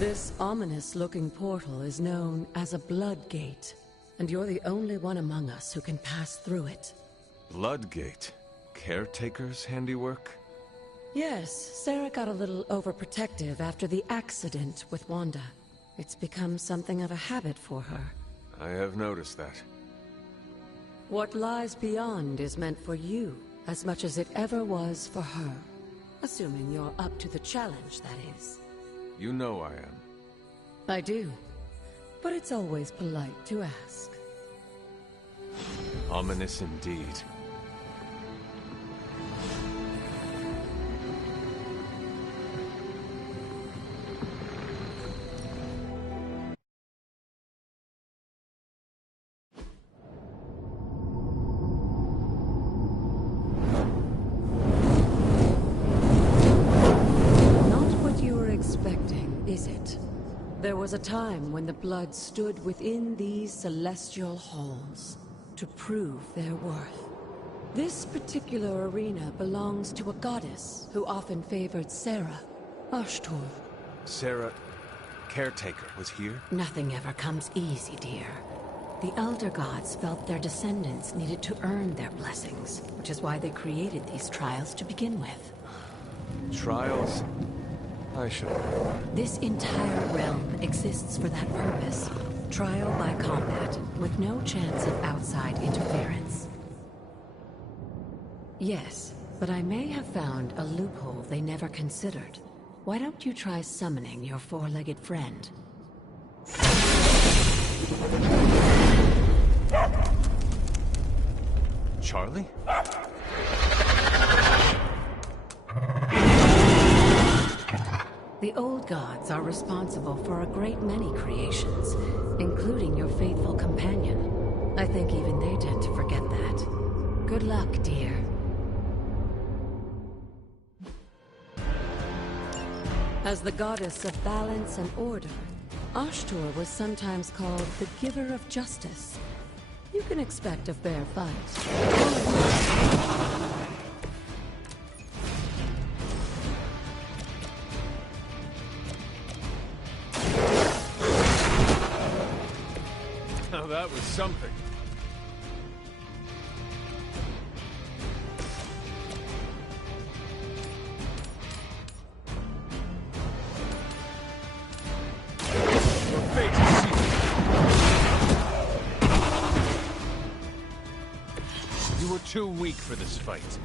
This ominous-looking portal is known as a Blood Gate, and you're the only one among us who can pass through it. Blood Gate? Caretaker's handiwork? Yes, Sarah got a little overprotective after the accident with Wanda. It's become something of a habit for her. I have noticed that. What lies beyond is meant for you, as much as it ever was for her. Assuming you're up to the challenge, that is. You know I am. I do. But it's always polite to ask. Ominous indeed. Is it? There was a time when the blood stood within these celestial halls to prove their worth. This particular arena belongs to a goddess who often favored Sarah, Ashtur. Sarah, caretaker, was here? Nothing ever comes easy, dear. The Elder Gods felt their descendants needed to earn their blessings, which is why they created these trials to begin with. Trials? I should have. This entire realm exists for that purpose. Trial by combat, with no chance of outside interference. Yes, but I may have found a loophole they never considered. Why don't you try summoning your four-legged friend? Charlie? The old gods are responsible for a great many creations, including your faithful companion. I think even they tend to forget that. Good luck, dear. As the goddess of balance and order, Ashtur was sometimes called the giver of justice. You can expect a fair fight. Now that was something. Your fate is sealed. You were too weak for this fight.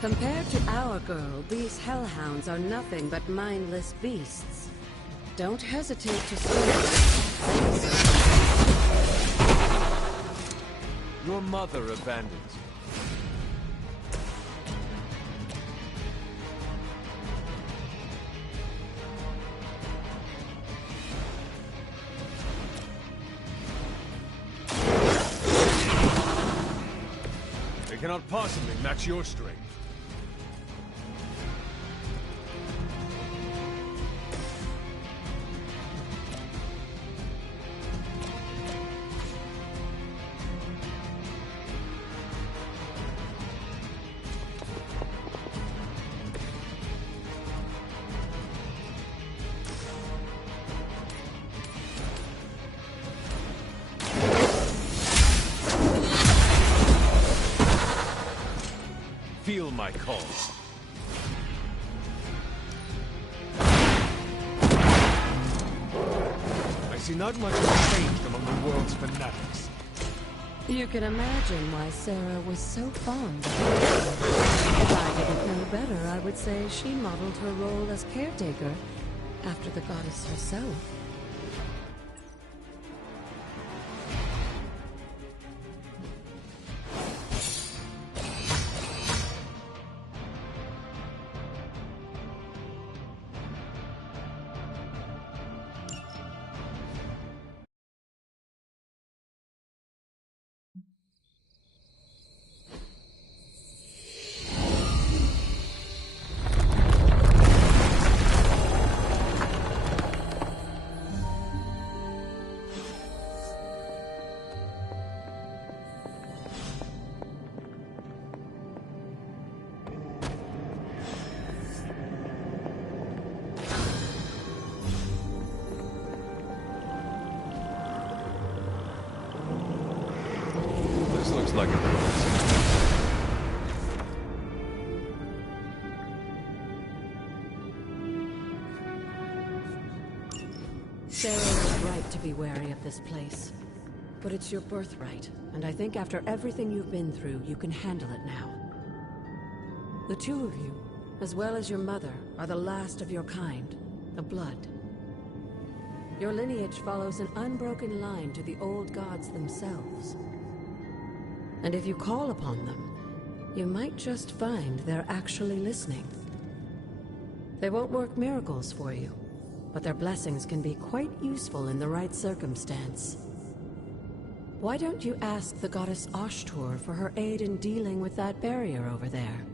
Compared to our girl, these hellhounds are nothing but mindless beasts. Don't hesitate to say Your mother abandoned you. They cannot possibly match your strength. Feel my call. I see not much has changed among the world's fanatics. You can imagine why Sarah was so fond of her. If I didn't know better, I would say she modeled her role as caretaker after the goddess herself. Like it was. Sarah was right to be wary of this place. But it's your birthright, and I think after everything you've been through, you can handle it now. The two of you, as well as your mother, are the last of your kind. the blood. Your lineage follows an unbroken line to the old gods themselves. And if you call upon them, you might just find they're actually listening. They won't work miracles for you, but their blessings can be quite useful in the right circumstance. Why don't you ask the goddess Ashtur for her aid in dealing with that barrier over there?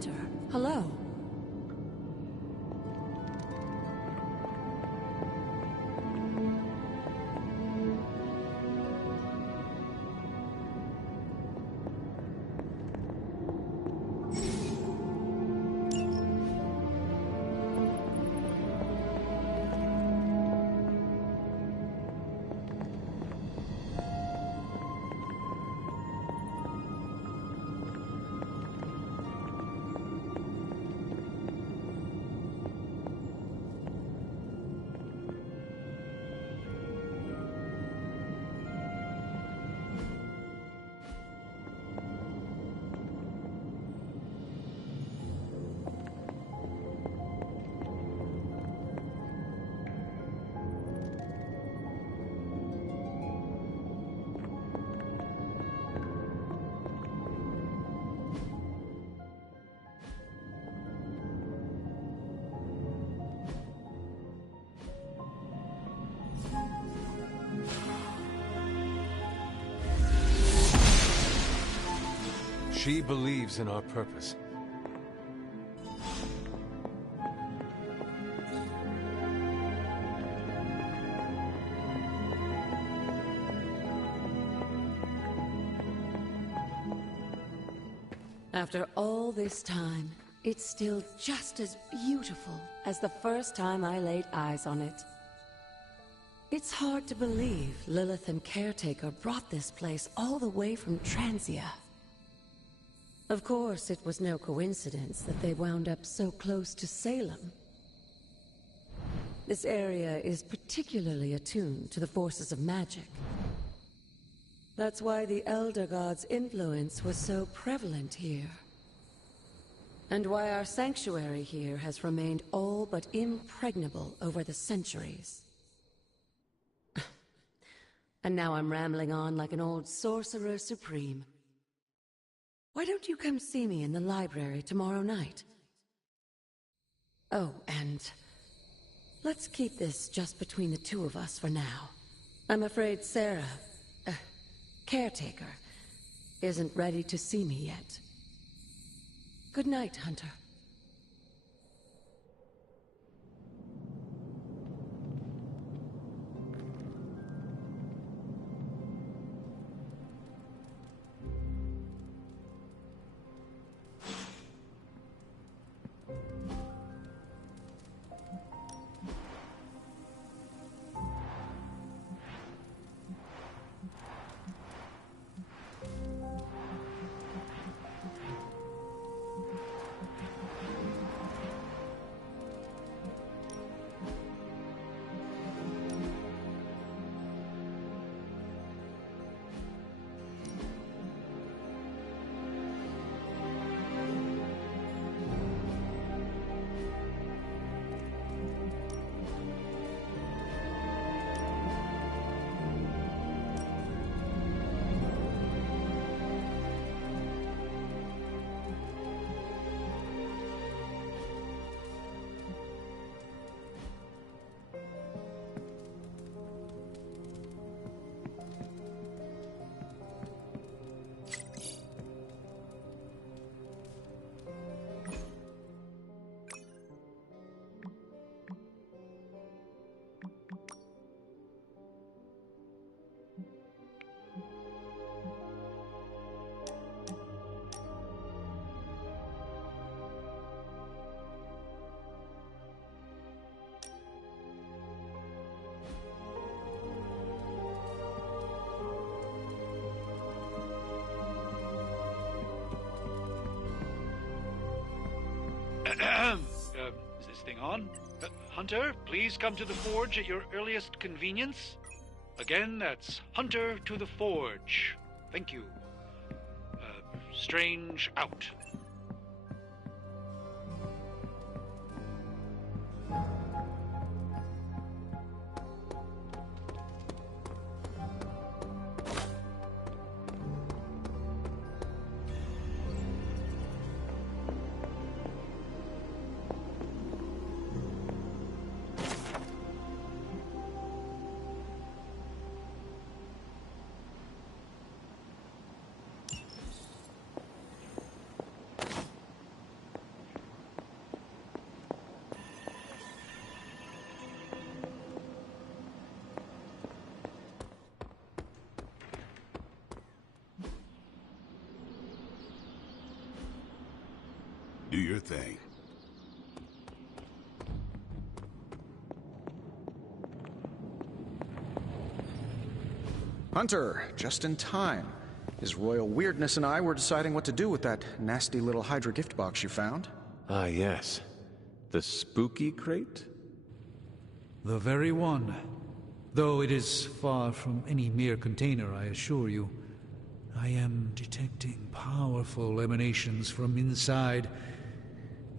Hunter, hello. She believes in our purpose. After all this time, it's still just as beautiful as the first time I laid eyes on it. It's hard to believe Lilith and Caretaker brought this place all the way from Transia. Of course, it was no coincidence that they wound up so close to Salem. This area is particularly attuned to the forces of magic. That's why the Elder God's influence was so prevalent here. And why our sanctuary here has remained all but impregnable over the centuries. And now I'm rambling on like an old sorcerer supreme. Why don't you come see me in the library tomorrow night? Oh, and let's keep this just between the two of us for now. I'm afraid Sarah, Caretaker, isn't ready to see me yet. Good night, Hunter. Is this thing on? Hunter, please come to the forge at your earliest convenience. Again, that's Hunter to the forge. Thank you. Strange out. your thing. Hunter, just in time. His royal weirdness and I were deciding what to do with that nasty little Hydra gift box you found. Ah, yes. The spooky crate? The very one. Though it is far from any mere container, I assure you. I am detecting powerful emanations from inside.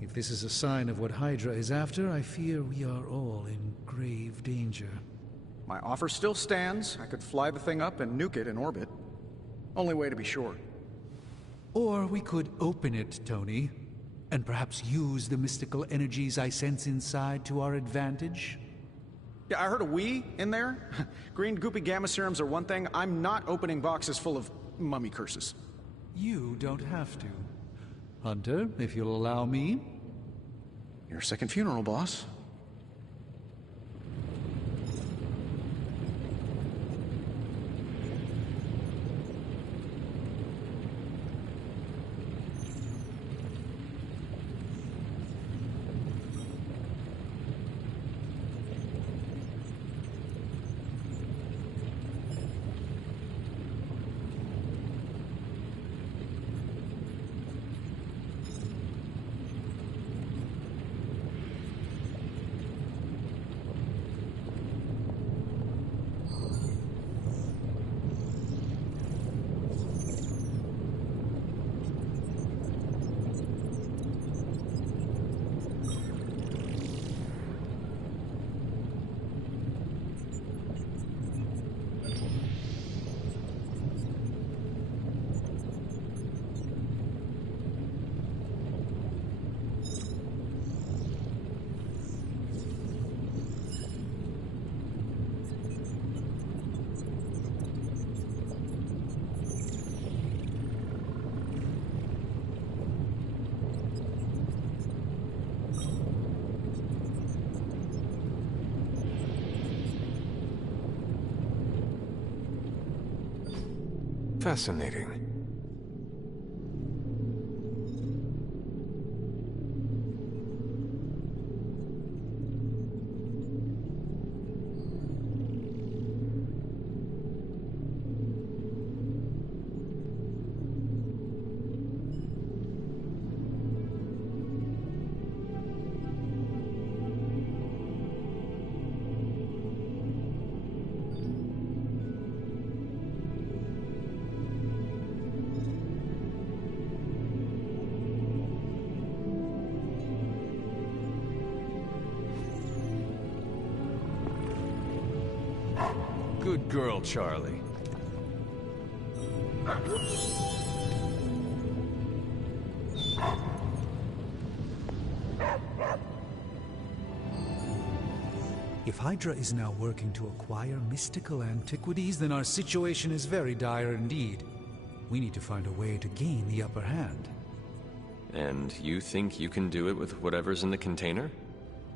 If this is a sign of what Hydra is after, I fear we are all in grave danger. My offer still stands. I could fly the thing up and nuke it in orbit. Only way to be sure. Or we could open it, Tony, and perhaps use the mystical energies I sense inside to our advantage. Yeah, I heard a "we" in there. Green goopy gamma serums are one thing. I'm not opening boxes full of mummy curses. You don't have to. Hunter, if you'll allow me. Your second funeral, boss. Fascinating. Good girl, Charlie. If Hydra is now working to acquire mystical antiquities, then our situation is very dire indeed. We need to find a way to gain the upper hand. And you think you can do it with whatever's in the container?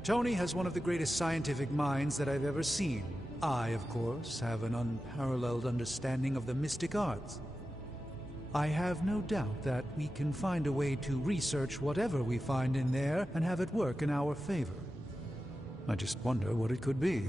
Tony has one of the greatest scientific minds that I've ever seen. I, of course, have an unparalleled understanding of the mystic arts. I have no doubt that we can find a way to research whatever we find in there and have it work in our favor. I just wonder what it could be.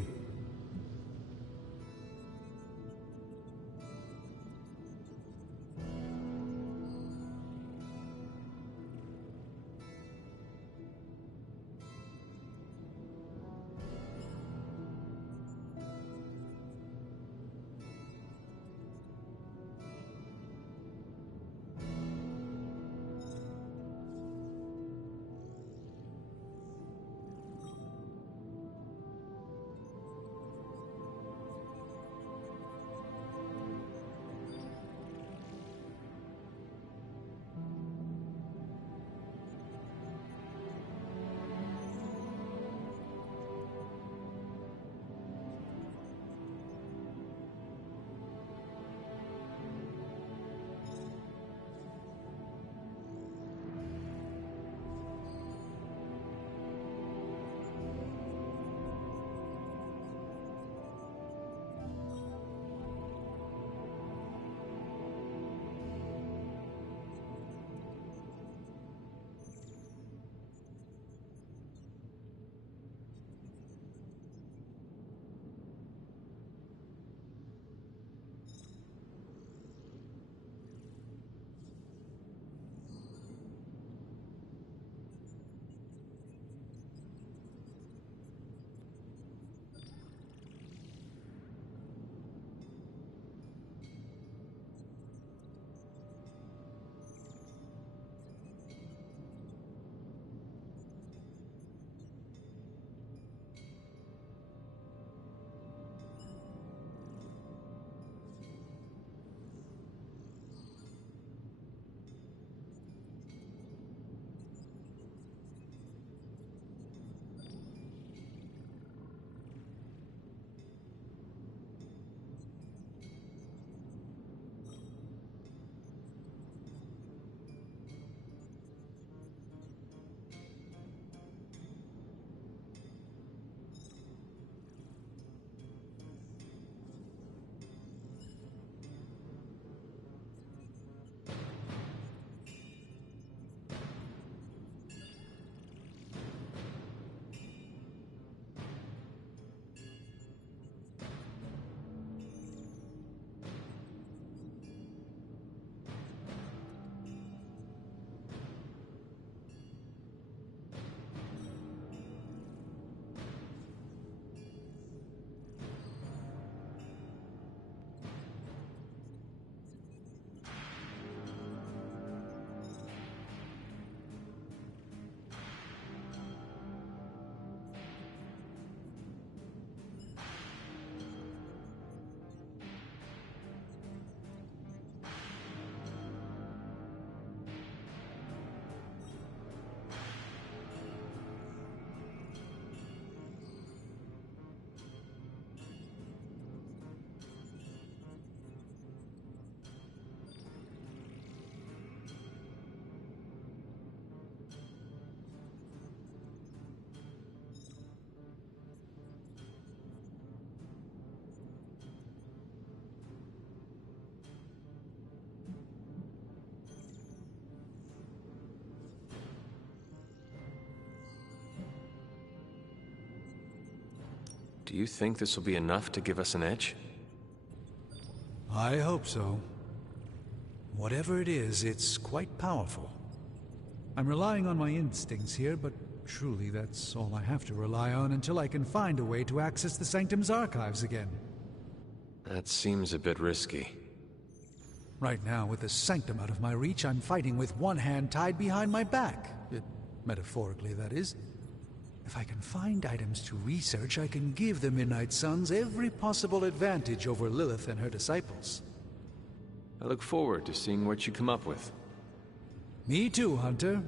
you think this will be enough to give us an edge? I hope so. Whatever it is, it's quite powerful. I'm relying on my instincts here, but truly that's all I have to rely on until I can find a way to access the Sanctum's archives again. That seems a bit risky. Right now, with the Sanctum out of my reach, I'm fighting with one hand tied behind my back. Metaphorically, that is. If I can find items to research, I can give the Midnight Suns every possible advantage over Lilith and her disciples. I look forward to seeing what you come up with. Me too, Hunter.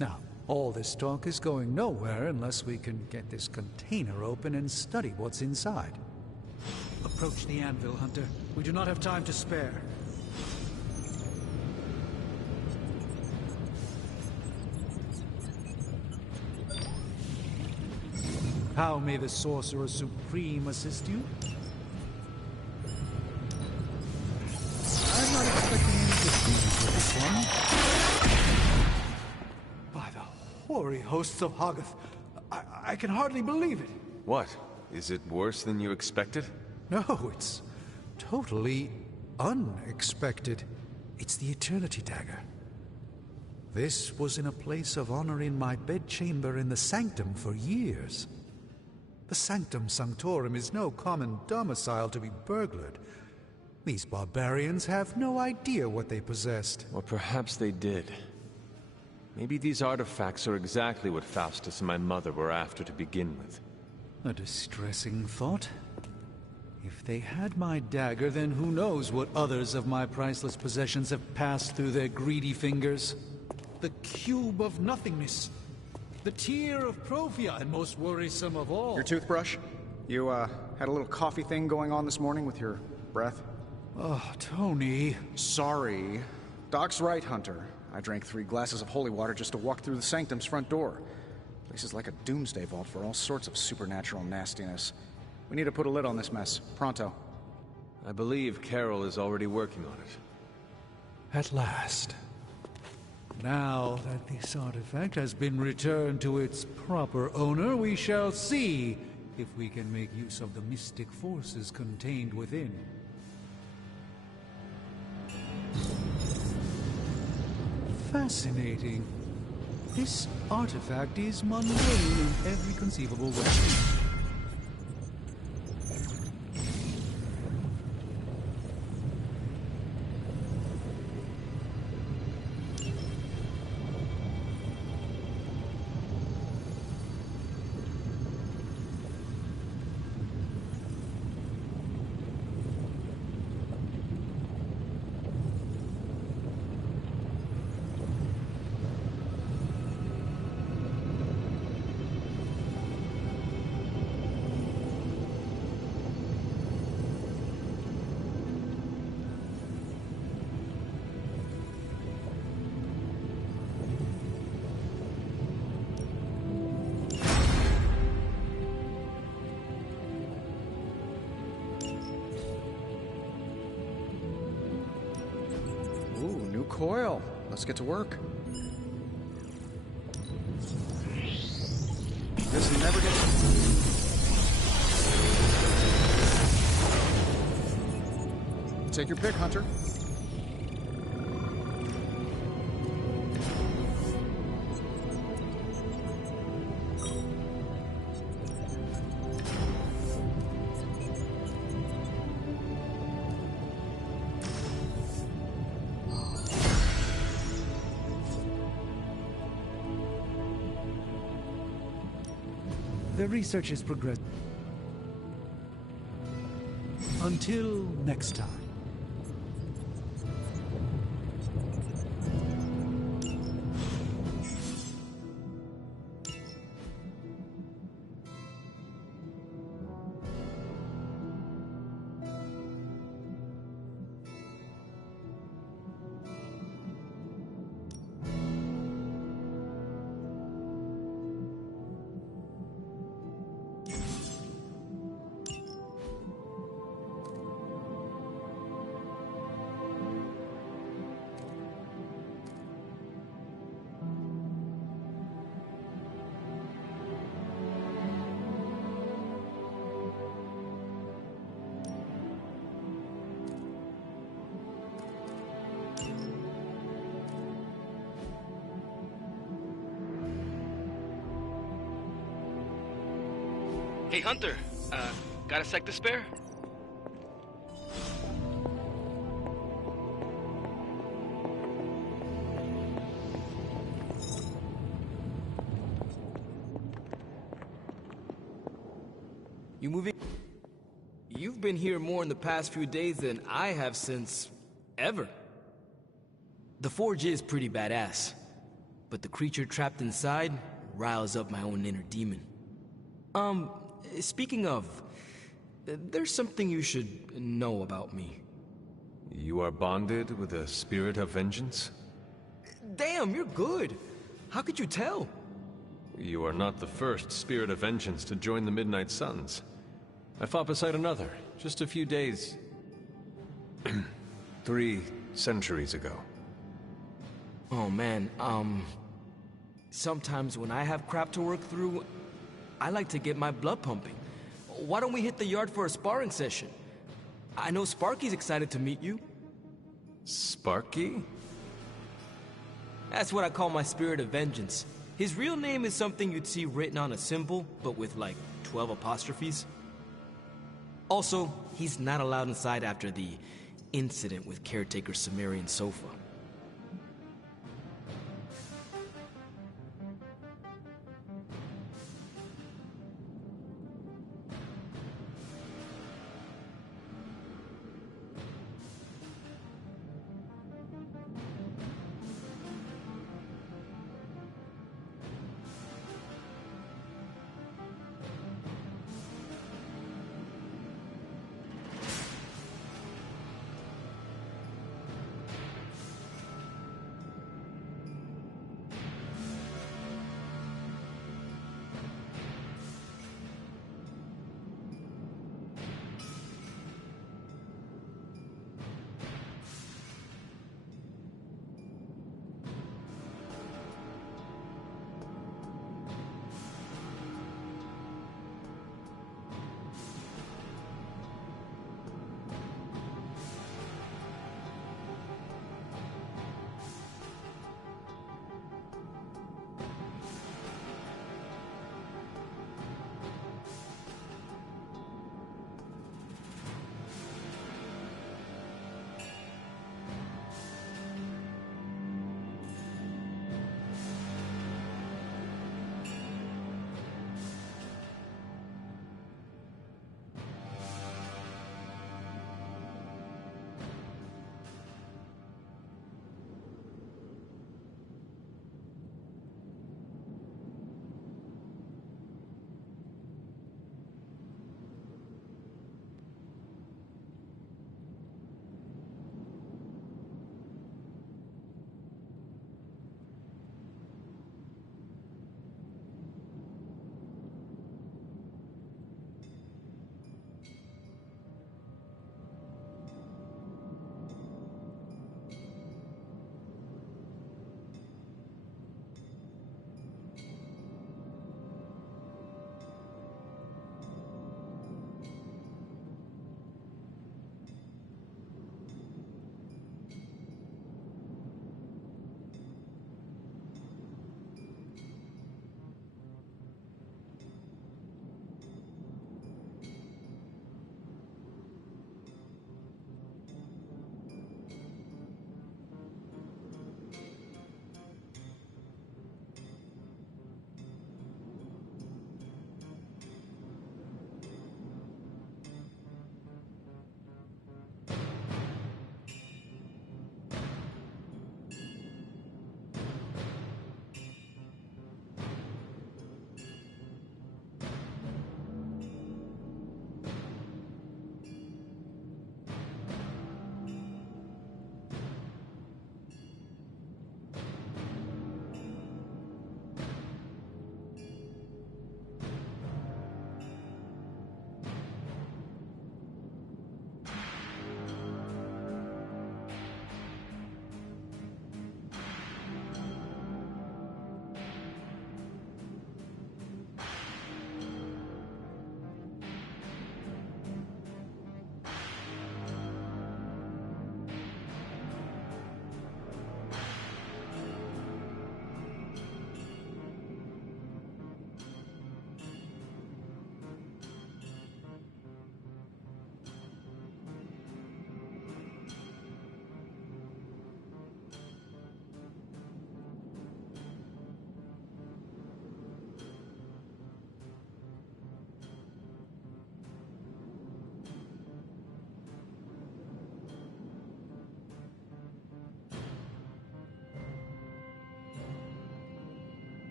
Now, all this talk is going nowhere unless we can get this container open and study what's inside. Approach the anvil, Hunter. We do not have time to spare. How may the Sorcerer Supreme assist you? I'm not expecting any difficulties with this one. By the hoary hosts of Hoggoth, I can hardly believe it. What? Is it worse than you expected? No, it's totally unexpected. It's the Eternity Dagger. This was in a place of honor in my bedchamber in the Sanctum for years. The Sanctum Sanctorum is no common domicile to be burglared. These barbarians have no idea what they possessed. Or perhaps they did. Maybe these artifacts are exactly what Faustus and my mother were after to begin with. A distressing thought. If they had my dagger, then who knows what others of my priceless possessions have passed through their greedy fingers. The Cube of Nothingness. The Tear of Profia, and most worrisome of all. Your toothbrush? You, had a little coffee thing going on this morning with your breath? Oh, Tony. Sorry. Doc's right, Hunter. I drank 3 glasses of holy water just to walk through the Sanctum's front door. Place is like a doomsday vault for all sorts of supernatural nastiness. We need to put a lid on this mess. Pronto. I believe Carol is already working on it. At last. Now that this artifact has been returned to its proper owner, we shall see if we can make use of the mystic forces contained within. Fascinating. This artifact is mundane in every conceivable way. Coil. Let's get to work. This never gets... Take your pick, Hunter. The research is progressing. Until next time. Hey, Hunter. Got a sec to spare? You moving? You've been here more in the past few days than I have since... ever. The forge is pretty badass, but the creature trapped inside riles up my own inner demon. Speaking of, there's something you should know about me. You are bonded with a spirit of vengeance? Damn, you're good. How could you tell? You are not the first spirit of vengeance to join the Midnight Suns. I fought beside another, just a few days... 3 centuries ago. Oh man, sometimes when I have crap to work through, I like to get my blood pumping. Why don't we hit the yard for a sparring session? I know Sparky's excited to meet you. Sparky? That's what I call my spirit of vengeance. His real name is something you'd see written on a symbol, but with like 12 apostrophes. Also, he's not allowed inside after the incident with caretaker Sumerian sofa.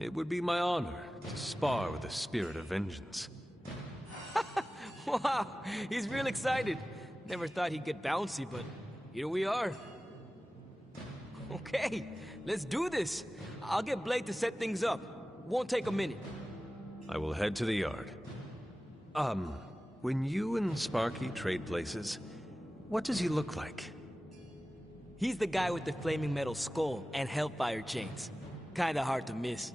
It would be my honor to spar with the spirit of vengeance. Wow, he's real excited. Never thought he'd get bouncy, but here we are. Okay, let's do this. I'll get Blake to set things up. Won't take a minute. I will head to the yard. When you and Sparky trade places, what does he look like? He's the guy with the flaming metal skull and hellfire chains. Kinda hard to miss.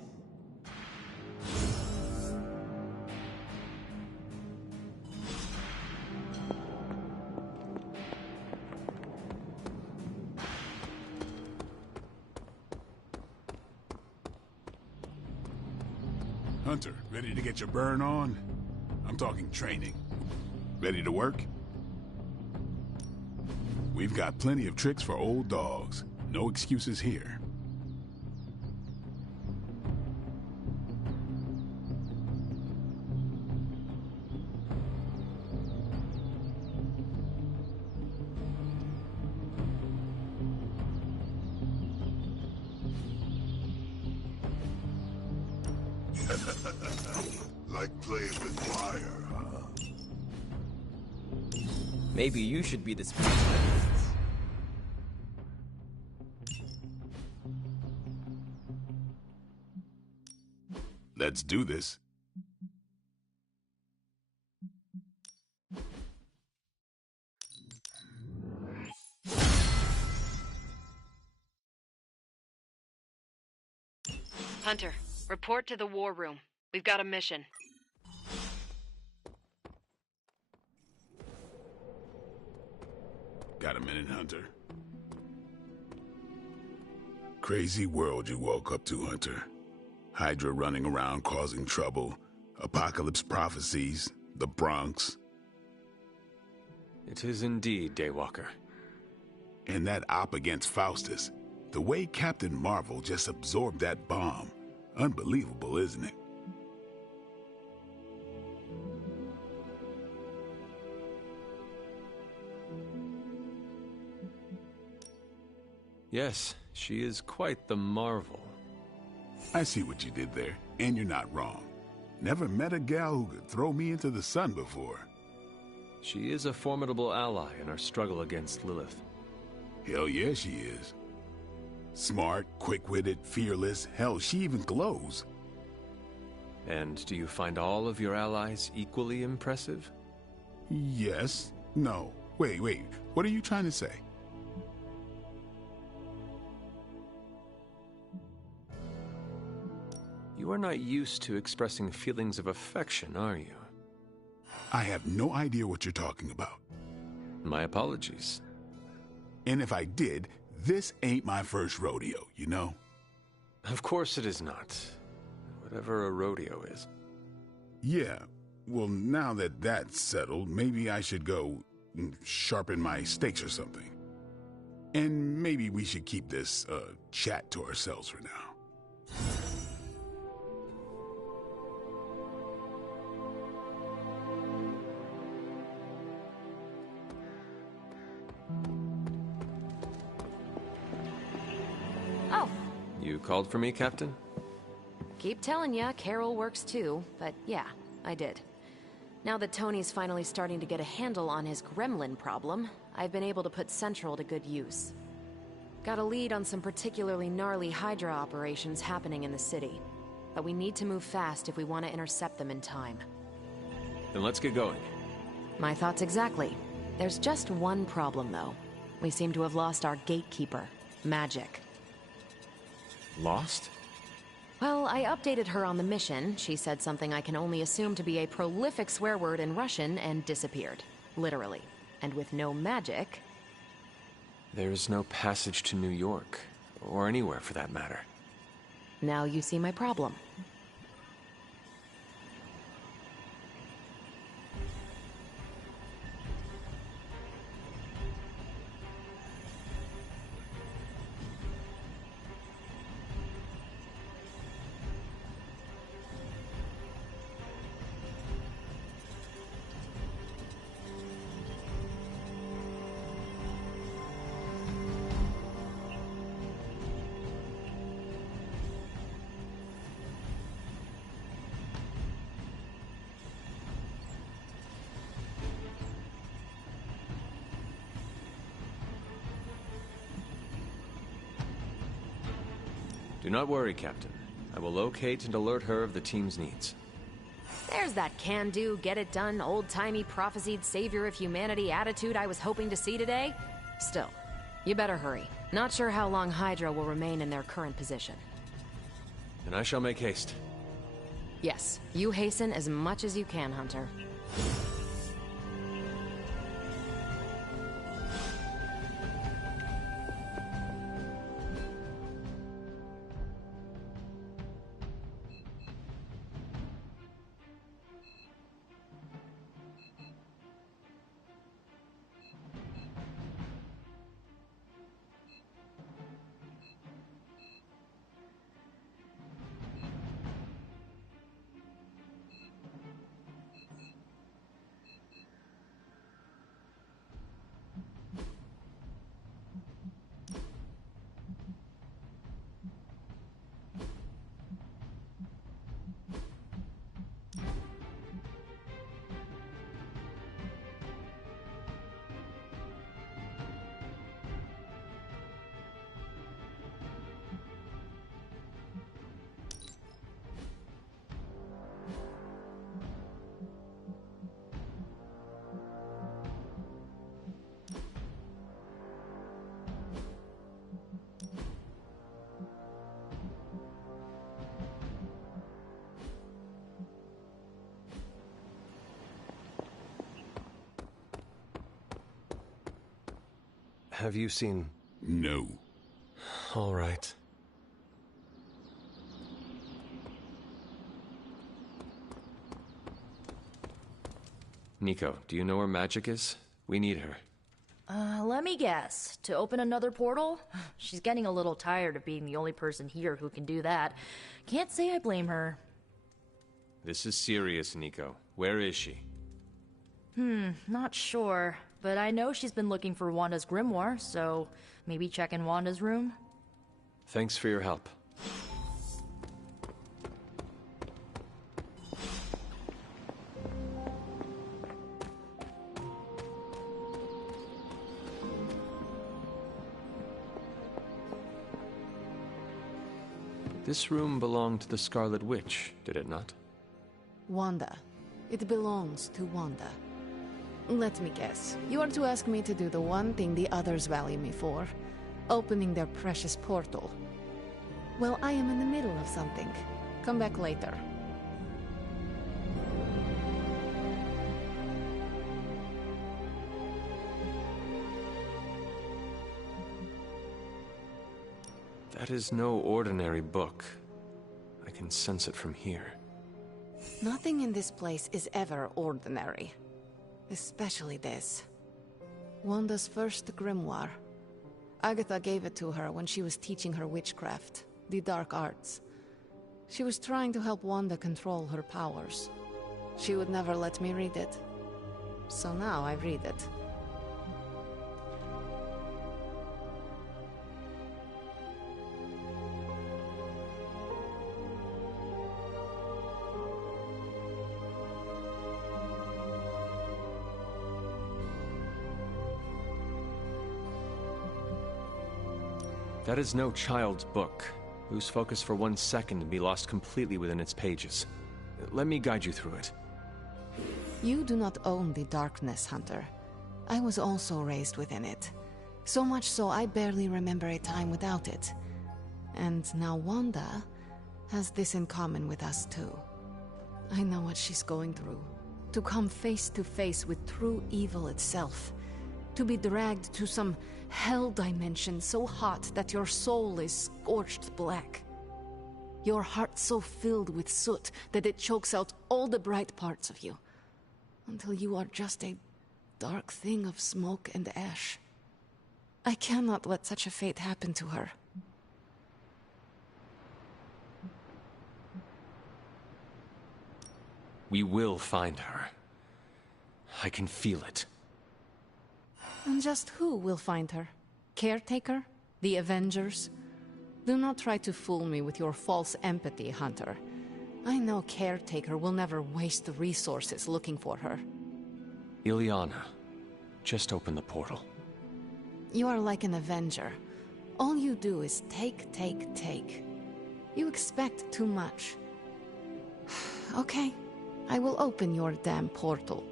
Hunter, ready to get your burn on? I'm talking training. Ready to work? We've got plenty of tricks for old dogs. No excuses here. Like playing with fire, huh? Maybe you should be the speaker. Let's do this. Hunter, report to the war room. We've got a mission. Got a minute, Hunter? Crazy world you woke up to, Hunter. Hydra running around causing trouble, apocalypse prophecies, the Bronx. It is indeed, Daywalker. And that op against Faustus. The way Captain Marvel just absorbed that bomb. Unbelievable, isn't it? Yes, she is quite the marvel. I see what you did there, and you're not wrong. Never met a gal who could throw me into the sun before. She is a formidable ally in our struggle against Lilith. Hell yeah, she is. Smart, quick-witted, fearless, hell, she even glows. And do you find all of your allies equally impressive? Yes. No. Wait. What are you trying to say? You are not used to expressing feelings of affection, are you? I have no idea what you're talking about. My apologies. And if I did, this ain't my first rodeo, you know? Of course it is not. Whatever a rodeo is. Yeah. Well, now that that's settled, maybe I should go sharpen my stakes or something. And maybe we should keep this chat to ourselves for now. Oh. You called for me, Captain? Keep telling ya, Carol works too, but yeah, I did. Now that Tony's finally starting to get a handle on his gremlin problem, I've been able to put Central to good use. Got a lead on some particularly gnarly Hydra operations happening in the city. But we need to move fast if we want to intercept them in time. Then let's get going. My thoughts exactly. There's just one problem, though. We seem to have lost our gatekeeper, Magic. Lost? Well, I updated her on the mission. She said something I can only assume to be a prolific swear word in Russian and disappeared. Literally. And with no magic... There is no passage to New York, or anywhere for that matter. Now you see my problem. Do not worry, Captain. I will locate and alert her of the team's needs. There's that can-do, get-it-done, old-timey prophesied savior of humanity attitude I was hoping to see today. Still, you better hurry. Not sure how long Hydra will remain in their current position. Then I shall make haste. Yes, you hasten as much as you can, Hunter. Have you seen... No. All right. Nico, do you know where Magic is? We need her. Let me guess. To open another portal? She's getting a little tired of being the only person here who can do that. Can't say I blame her. This is serious, Nico. Where is she? Not sure. But I know she's been looking for Wanda's grimoire, so maybe check in Wanda's room? Thanks for your help. This room belonged to the Scarlet Witch, did it not? Wanda. It belongs to Wanda. Let me guess. You are to ask me to do the one thing the others value me for. Opening their precious portal. Well, I am in the middle of something. Come back later. That is no ordinary book. I can sense it from here. Nothing in this place is ever ordinary. Especially this. Wanda's first grimoire. Agatha gave it to her when she was teaching her witchcraft, the dark arts. She was trying to help Wanda control her powers. She would never let me read it. So now I read it. That is no child's book. Lose focus for 1 second and be lost completely within its pages. Let me guide you through it. You do not own the darkness, Hunter. I was also raised within it. So much so I barely remember a time without it. And now Wanda has this in common with us too. I know what she's going through. To come face to face with true evil itself. To be dragged to some hell dimension so hot that your soul is scorched black. Your heart so filled with soot that it chokes out all the bright parts of you. Until you are just a dark thing of smoke and ash. I cannot let such a fate happen to her. We will find her. I can feel it. And just who will find her? Caretaker? The Avengers? Do not try to fool me with your false empathy, Hunter. I know Caretaker will never waste resources looking for her. Ileana, just open the portal. You are like an Avenger. All you do is take, take, take. You expect too much. Okay, I will open your damn portal.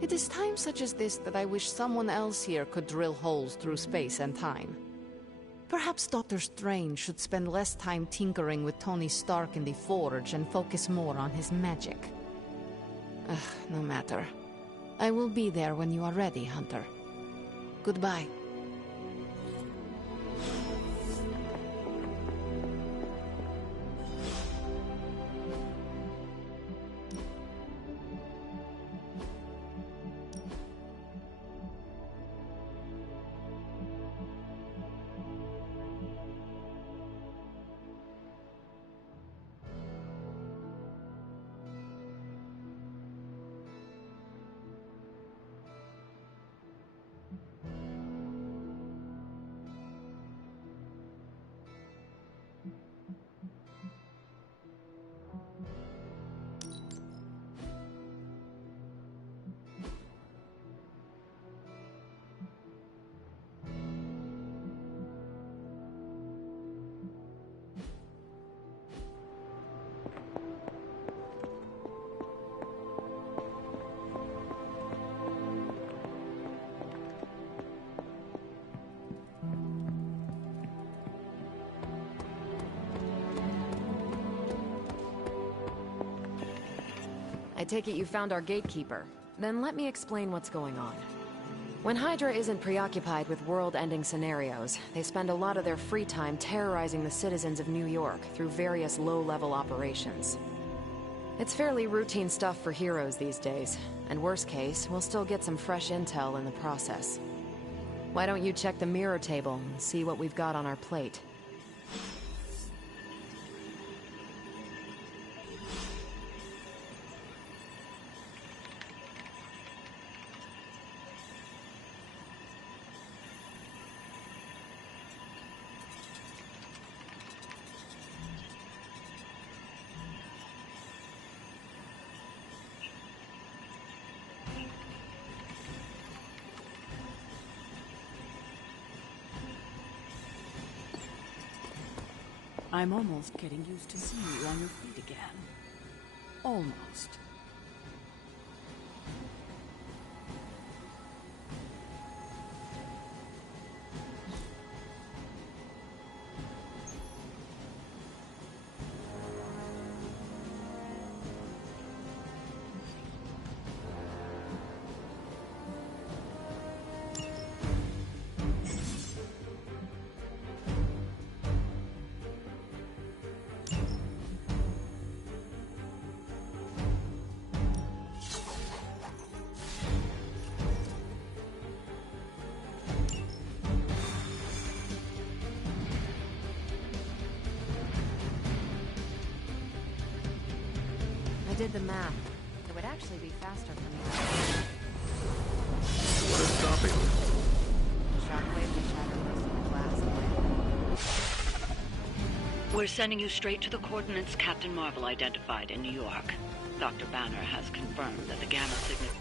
It is times such as this that I wish someone else here could drill holes through space and time. Perhaps Doctor Strange should spend less time tinkering with Tony Stark in the Forge and focus more on his magic. No matter. I will be there when you are ready, Hunter. Goodbye. I take it you found our gatekeeper. Then let me explain what's going on. When Hydra isn't preoccupied with world-ending scenarios, they spend a lot of their free time terrorizing the citizens of New York through various low-level operations. It's fairly routine stuff for heroes these days, and worst case, we'll still get some fresh intel in the process. Why don't you check the mirror table and see what we've got on our plate? I'm almost getting used to seeing you on your feet again. Almost. I did the math. It would actually be faster for me. What is stopping you? Shockwave to shatter most of the glass. We're sending you straight to the coordinates Captain Marvel identified in New York. Dr. Banner has confirmed that the gamma signature...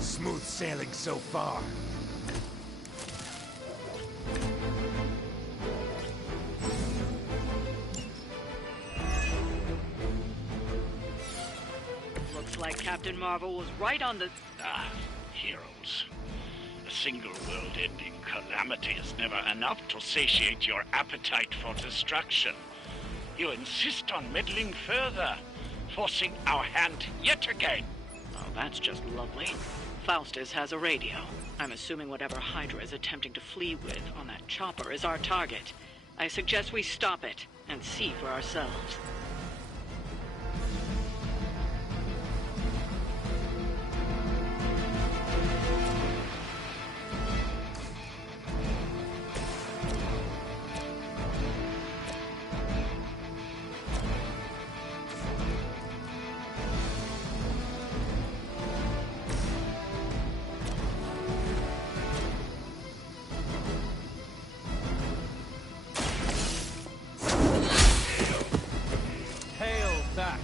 Smooth sailing so far. Looks like Captain Marvel was right on the... Heroes. A single world-ending calamity is never enough to satiate your appetite for destruction. You insist on meddling further, forcing our hand yet again. Oh, that's just lovely. Faustus has a radio. I'm assuming whatever Hydra is attempting to flee with on that chopper is our target. I suggest we stop it and see for ourselves. fact.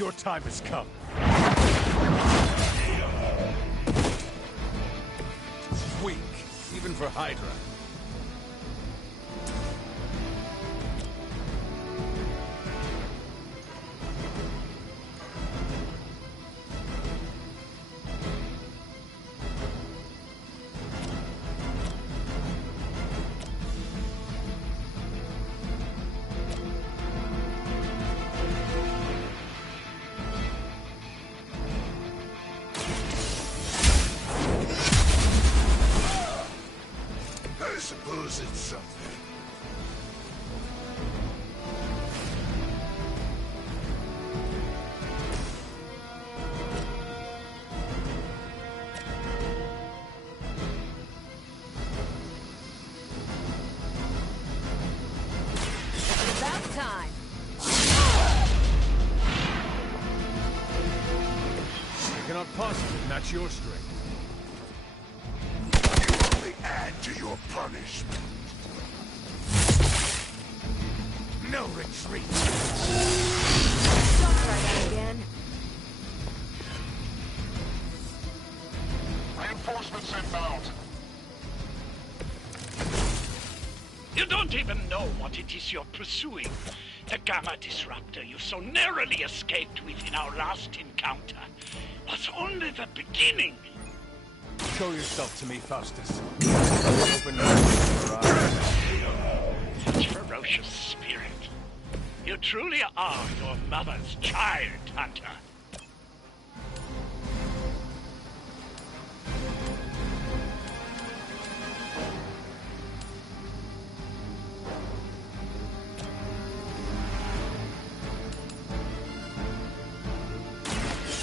Your time has come. Weak, even for Hydra. I suppose it's something. It's about time. I cannot possibly match your strength. Add to your punishment. No retreat. Don't try that again. Reinforcements inbound. You don't even know what it is you're pursuing. The Gamma Disruptor you so narrowly escaped with in our last encounter was only the beginning. Show yourself to me, Faustus. Open your eyes. Such ferocious spirit. You truly are your mother's child, Hunter.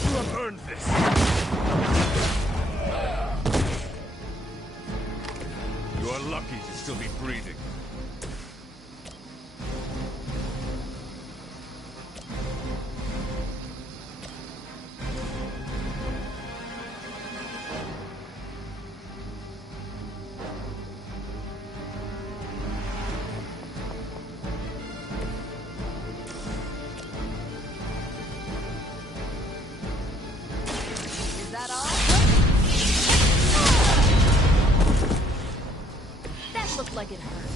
You have earned this. You are lucky to still be breathing. Is that all? That looked like it hurt.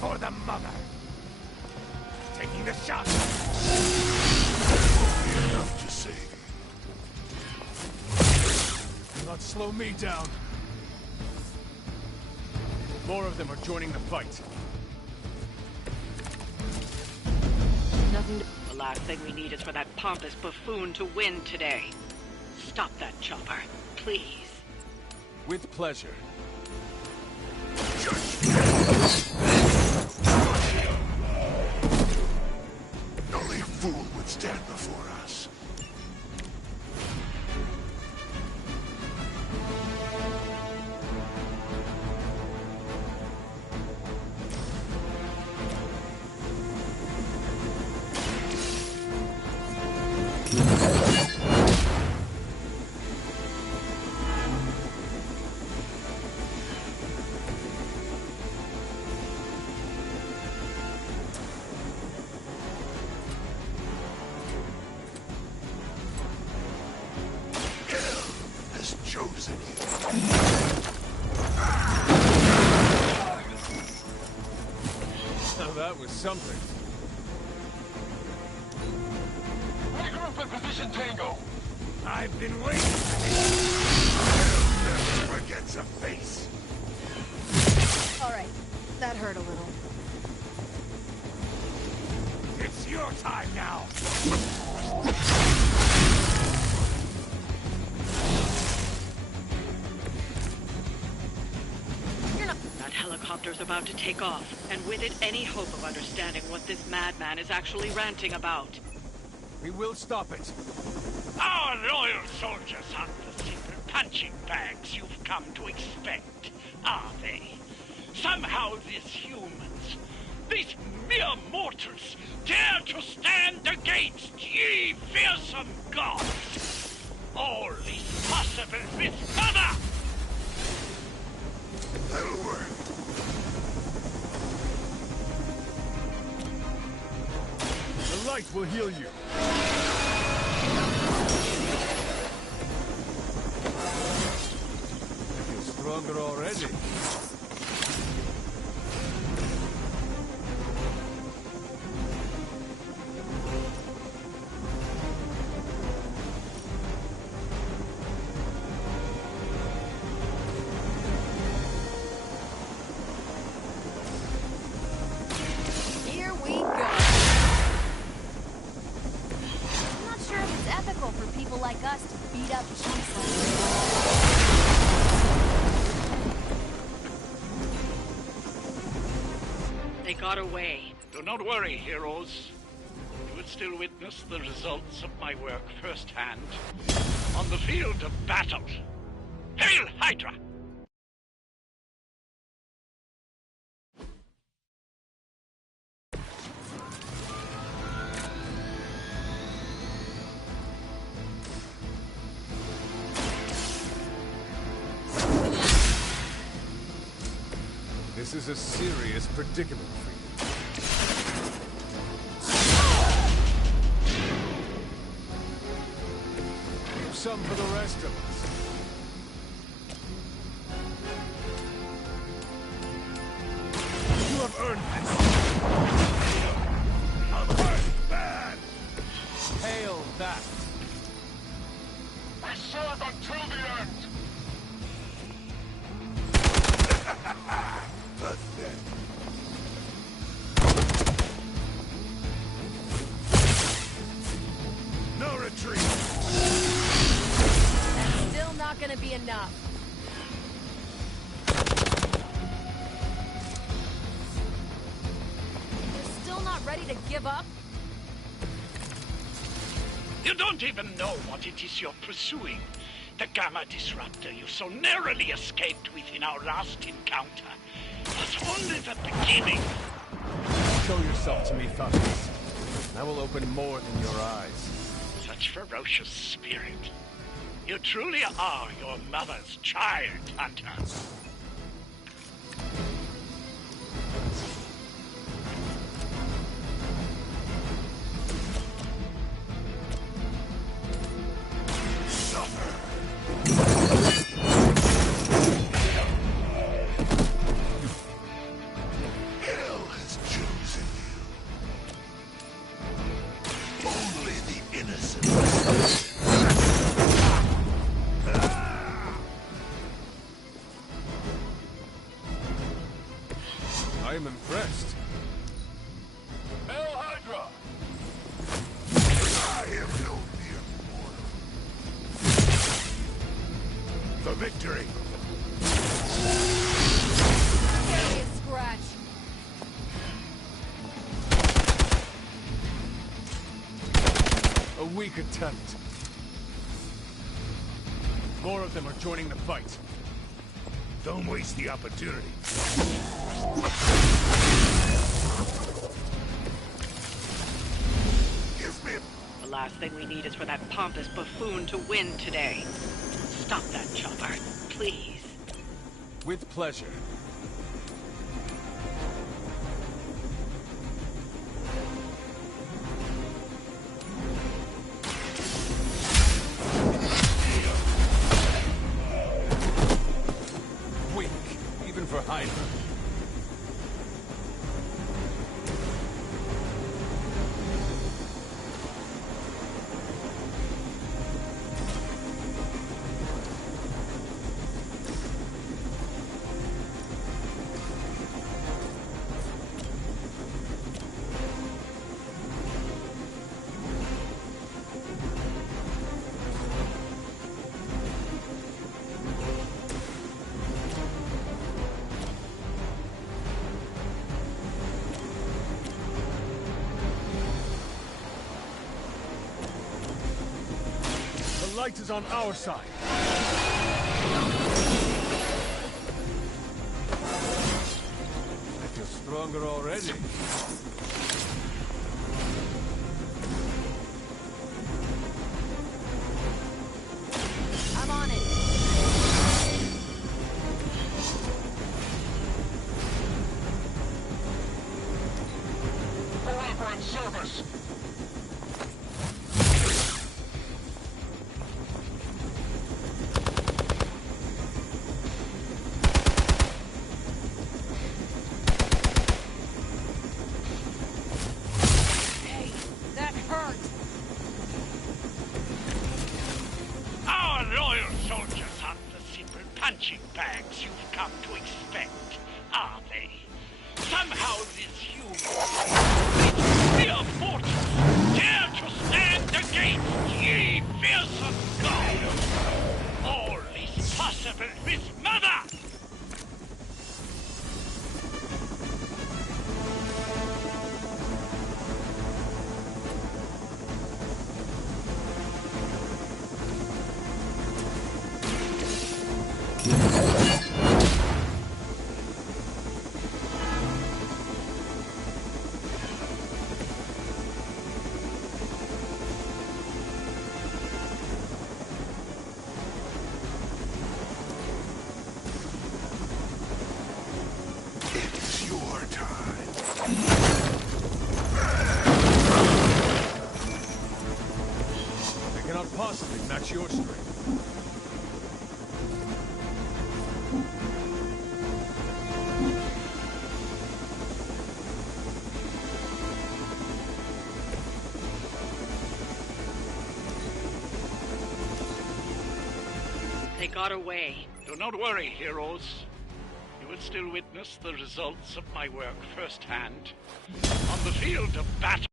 For the mother. Taking the shot. Enough to save. Do not slow me down. More of them are joining the fight. Nothing to... The last thing we need is for that pompous buffoon to win today. Stop that chopper, please. With pleasure. Only a fool would stand before us. Chosen you. Now that was something. Regroup in position, Tango. I've been waiting. Never forgets a face. All right. That hurt a little. It's your time now. That helicopter's about to take off, and with it, any hope of understanding what this madman is actually ranting about. We will stop it. Our loyal soldiers aren't the simple punching bags you've come to expect, are they? Somehow these humans, these mere mortals, dare to stand against ye fearsome gods. All is possible with Mother! That'll work. The light will heal you. I feel stronger already. Here we go. I'm not sure if it's ethical for people like us to beat up chumps like this. They got away. Do not worry, heroes. You will still witness the results of my work firsthand on the field of battle. Hail Hydra! This is a serious predicament for you. Leave some for the rest of us. You have earned this. I'll hurt bad. Hail that. I serve until the end. Pathetic. No retreat! That's still not gonna be enough. You're still not ready to give up? You don't even know what it is you're pursuing. The Gamma Disruptor you so narrowly escaped with in our last encounter was only the beginning. Show yourself to me, Faustus. I will open more than your eyes. Such ferocious spirit. You truly are your mother's child, Hunter. Hell has chosen you. Only the innocent. I am impressed. Hail Hydra! I am no mere mortal. For victory! Carry a scratch. A weak attempt. More of them are joining the fight. Don't waste the opportunity. Give me The last thing we need is for that pompous buffoon to win today. Stop that chopper, please. With pleasure. Weak, even for Hydra. The light is on our side. I feel stronger already. punching bags you've come to expect, are they? Somehow this human mere mortals dare to stand against ye fearsome gods! All is possible with Mother! Possibly match your strength. They got away. Do not worry, heroes. You will still witness the results of my work firsthand. On the field of battle.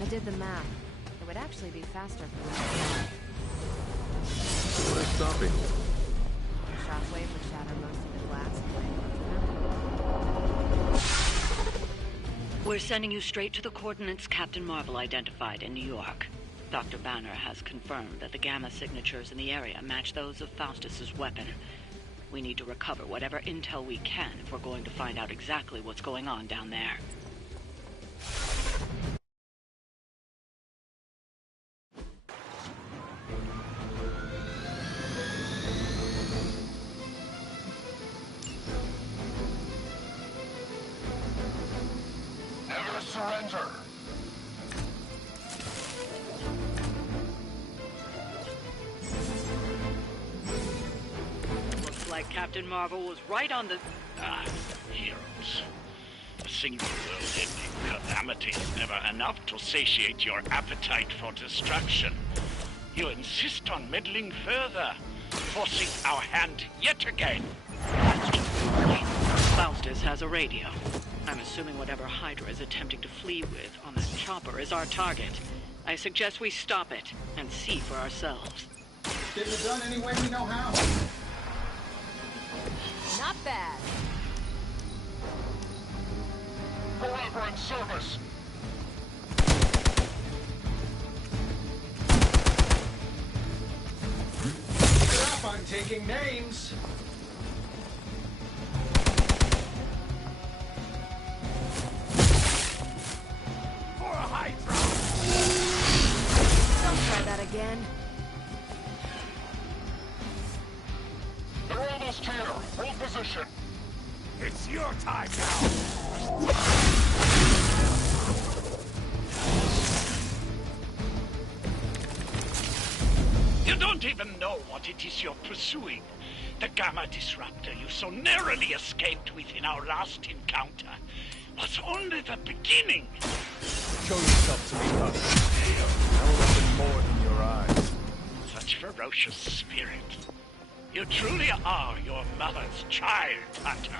I did the math. It would actually be faster for me to fly. What is stopping you? The shockwave would shatter most of the glass and break. We're sending you straight to the coordinates Captain Marvel identified in New York. Dr. Banner has confirmed that the gamma signatures in the area match those of Faustus's weapon. We need to recover whatever intel we can if we're going to find out exactly what's going on down there. Never surrender. Looks like Captain Marvel was right on the... Heroes. A single world-ending calamity is never enough to satiate your appetite for destruction. You insist on meddling further, forcing our hand yet again. Faustus has a radio. I'm assuming whatever Hydra is attempting to flee with on that chopper is our target. I suggest we stop it and see for ourselves. Get it done any way we know how. Not bad. Forever in service. Crap, I'm taking names. For a Hydra. Don't try that again. They're almost here. Hold position. It's your time now. You don't even know what it is you're pursuing. The Gamma Disruptor you so narrowly escaped with in our last encounter was only the beginning. Show yourself to me, Hunter. I will open more than your eyes. Such ferocious spirit. You truly are your mother's child, Hunter.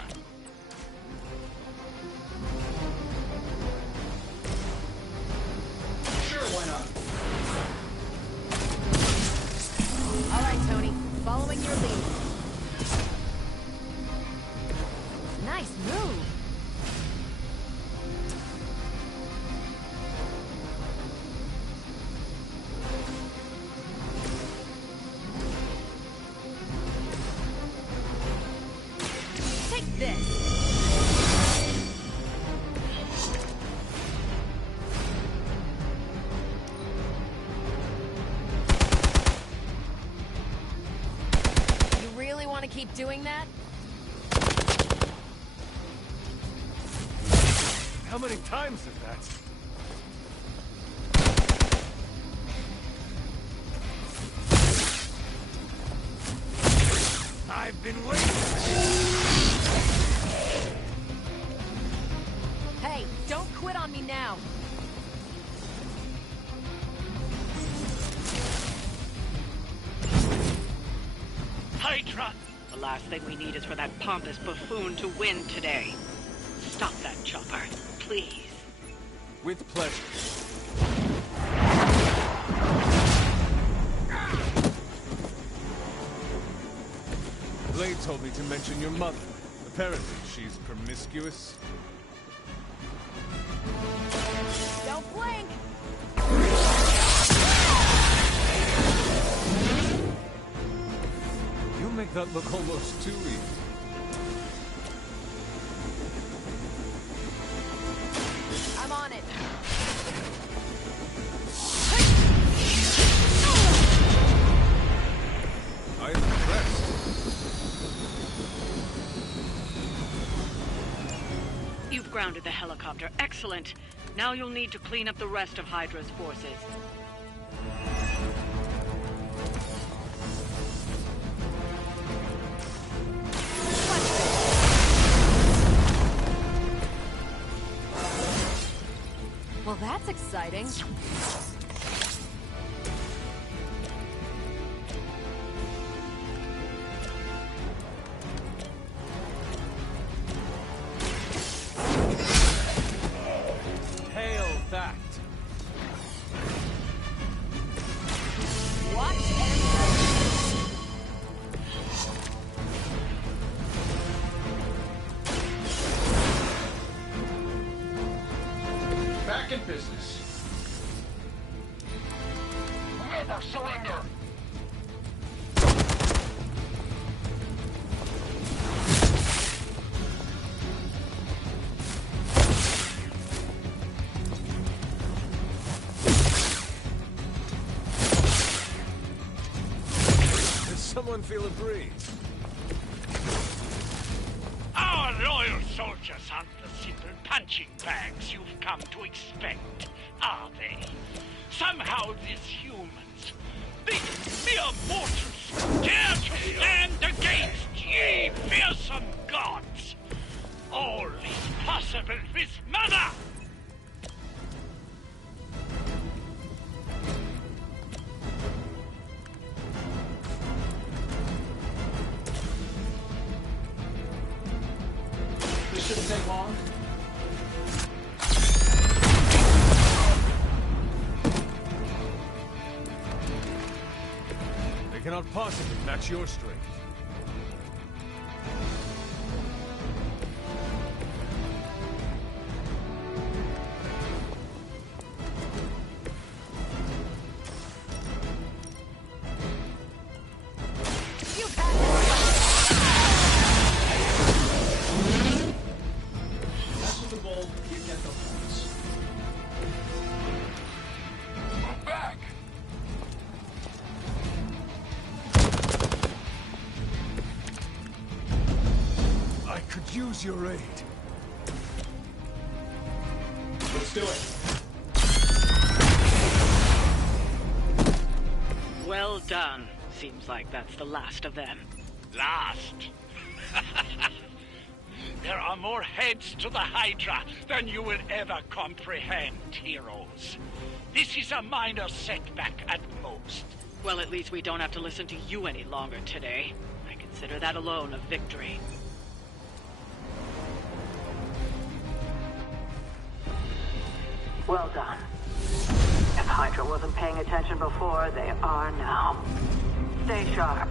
How many times is that? I've been waiting. Hey, don't quit on me now. Hydra! The last thing we need is for that pompous buffoon to win today. Stop that chopper, please. With pleasure. Blade told me to mention your mother. Apparently, she's promiscuous. Don't blink! You make that look almost too easy. I'm on it. I'm impressed. You've grounded the helicopter. Excellent. Now you'll need to clean up the rest of Hydra's forces. Well, that's exciting. Hail that! Back in business. Never surrender. Does someone feel a breeze? Our loyal soldiers aren't the simple punching bags you've come to expect, are they? Somehow these humans, these mere mortals, dare to stand against ye fearsome gods. All is possible with Mother! This shouldn't take long. They cannot possibly match your strength. That's with the ball, you get the points. Move back. I could use your aid. Let's do it. Well done. Seems like that's the last of them. Last. There are more heads to the Hydra than you will ever comprehend, heroes. This is a minor setback at most. Well, at least we don't have to listen to you any longer today. I consider that alone a victory. Well done. If Hydra wasn't paying attention before, they are now. Stay sharp.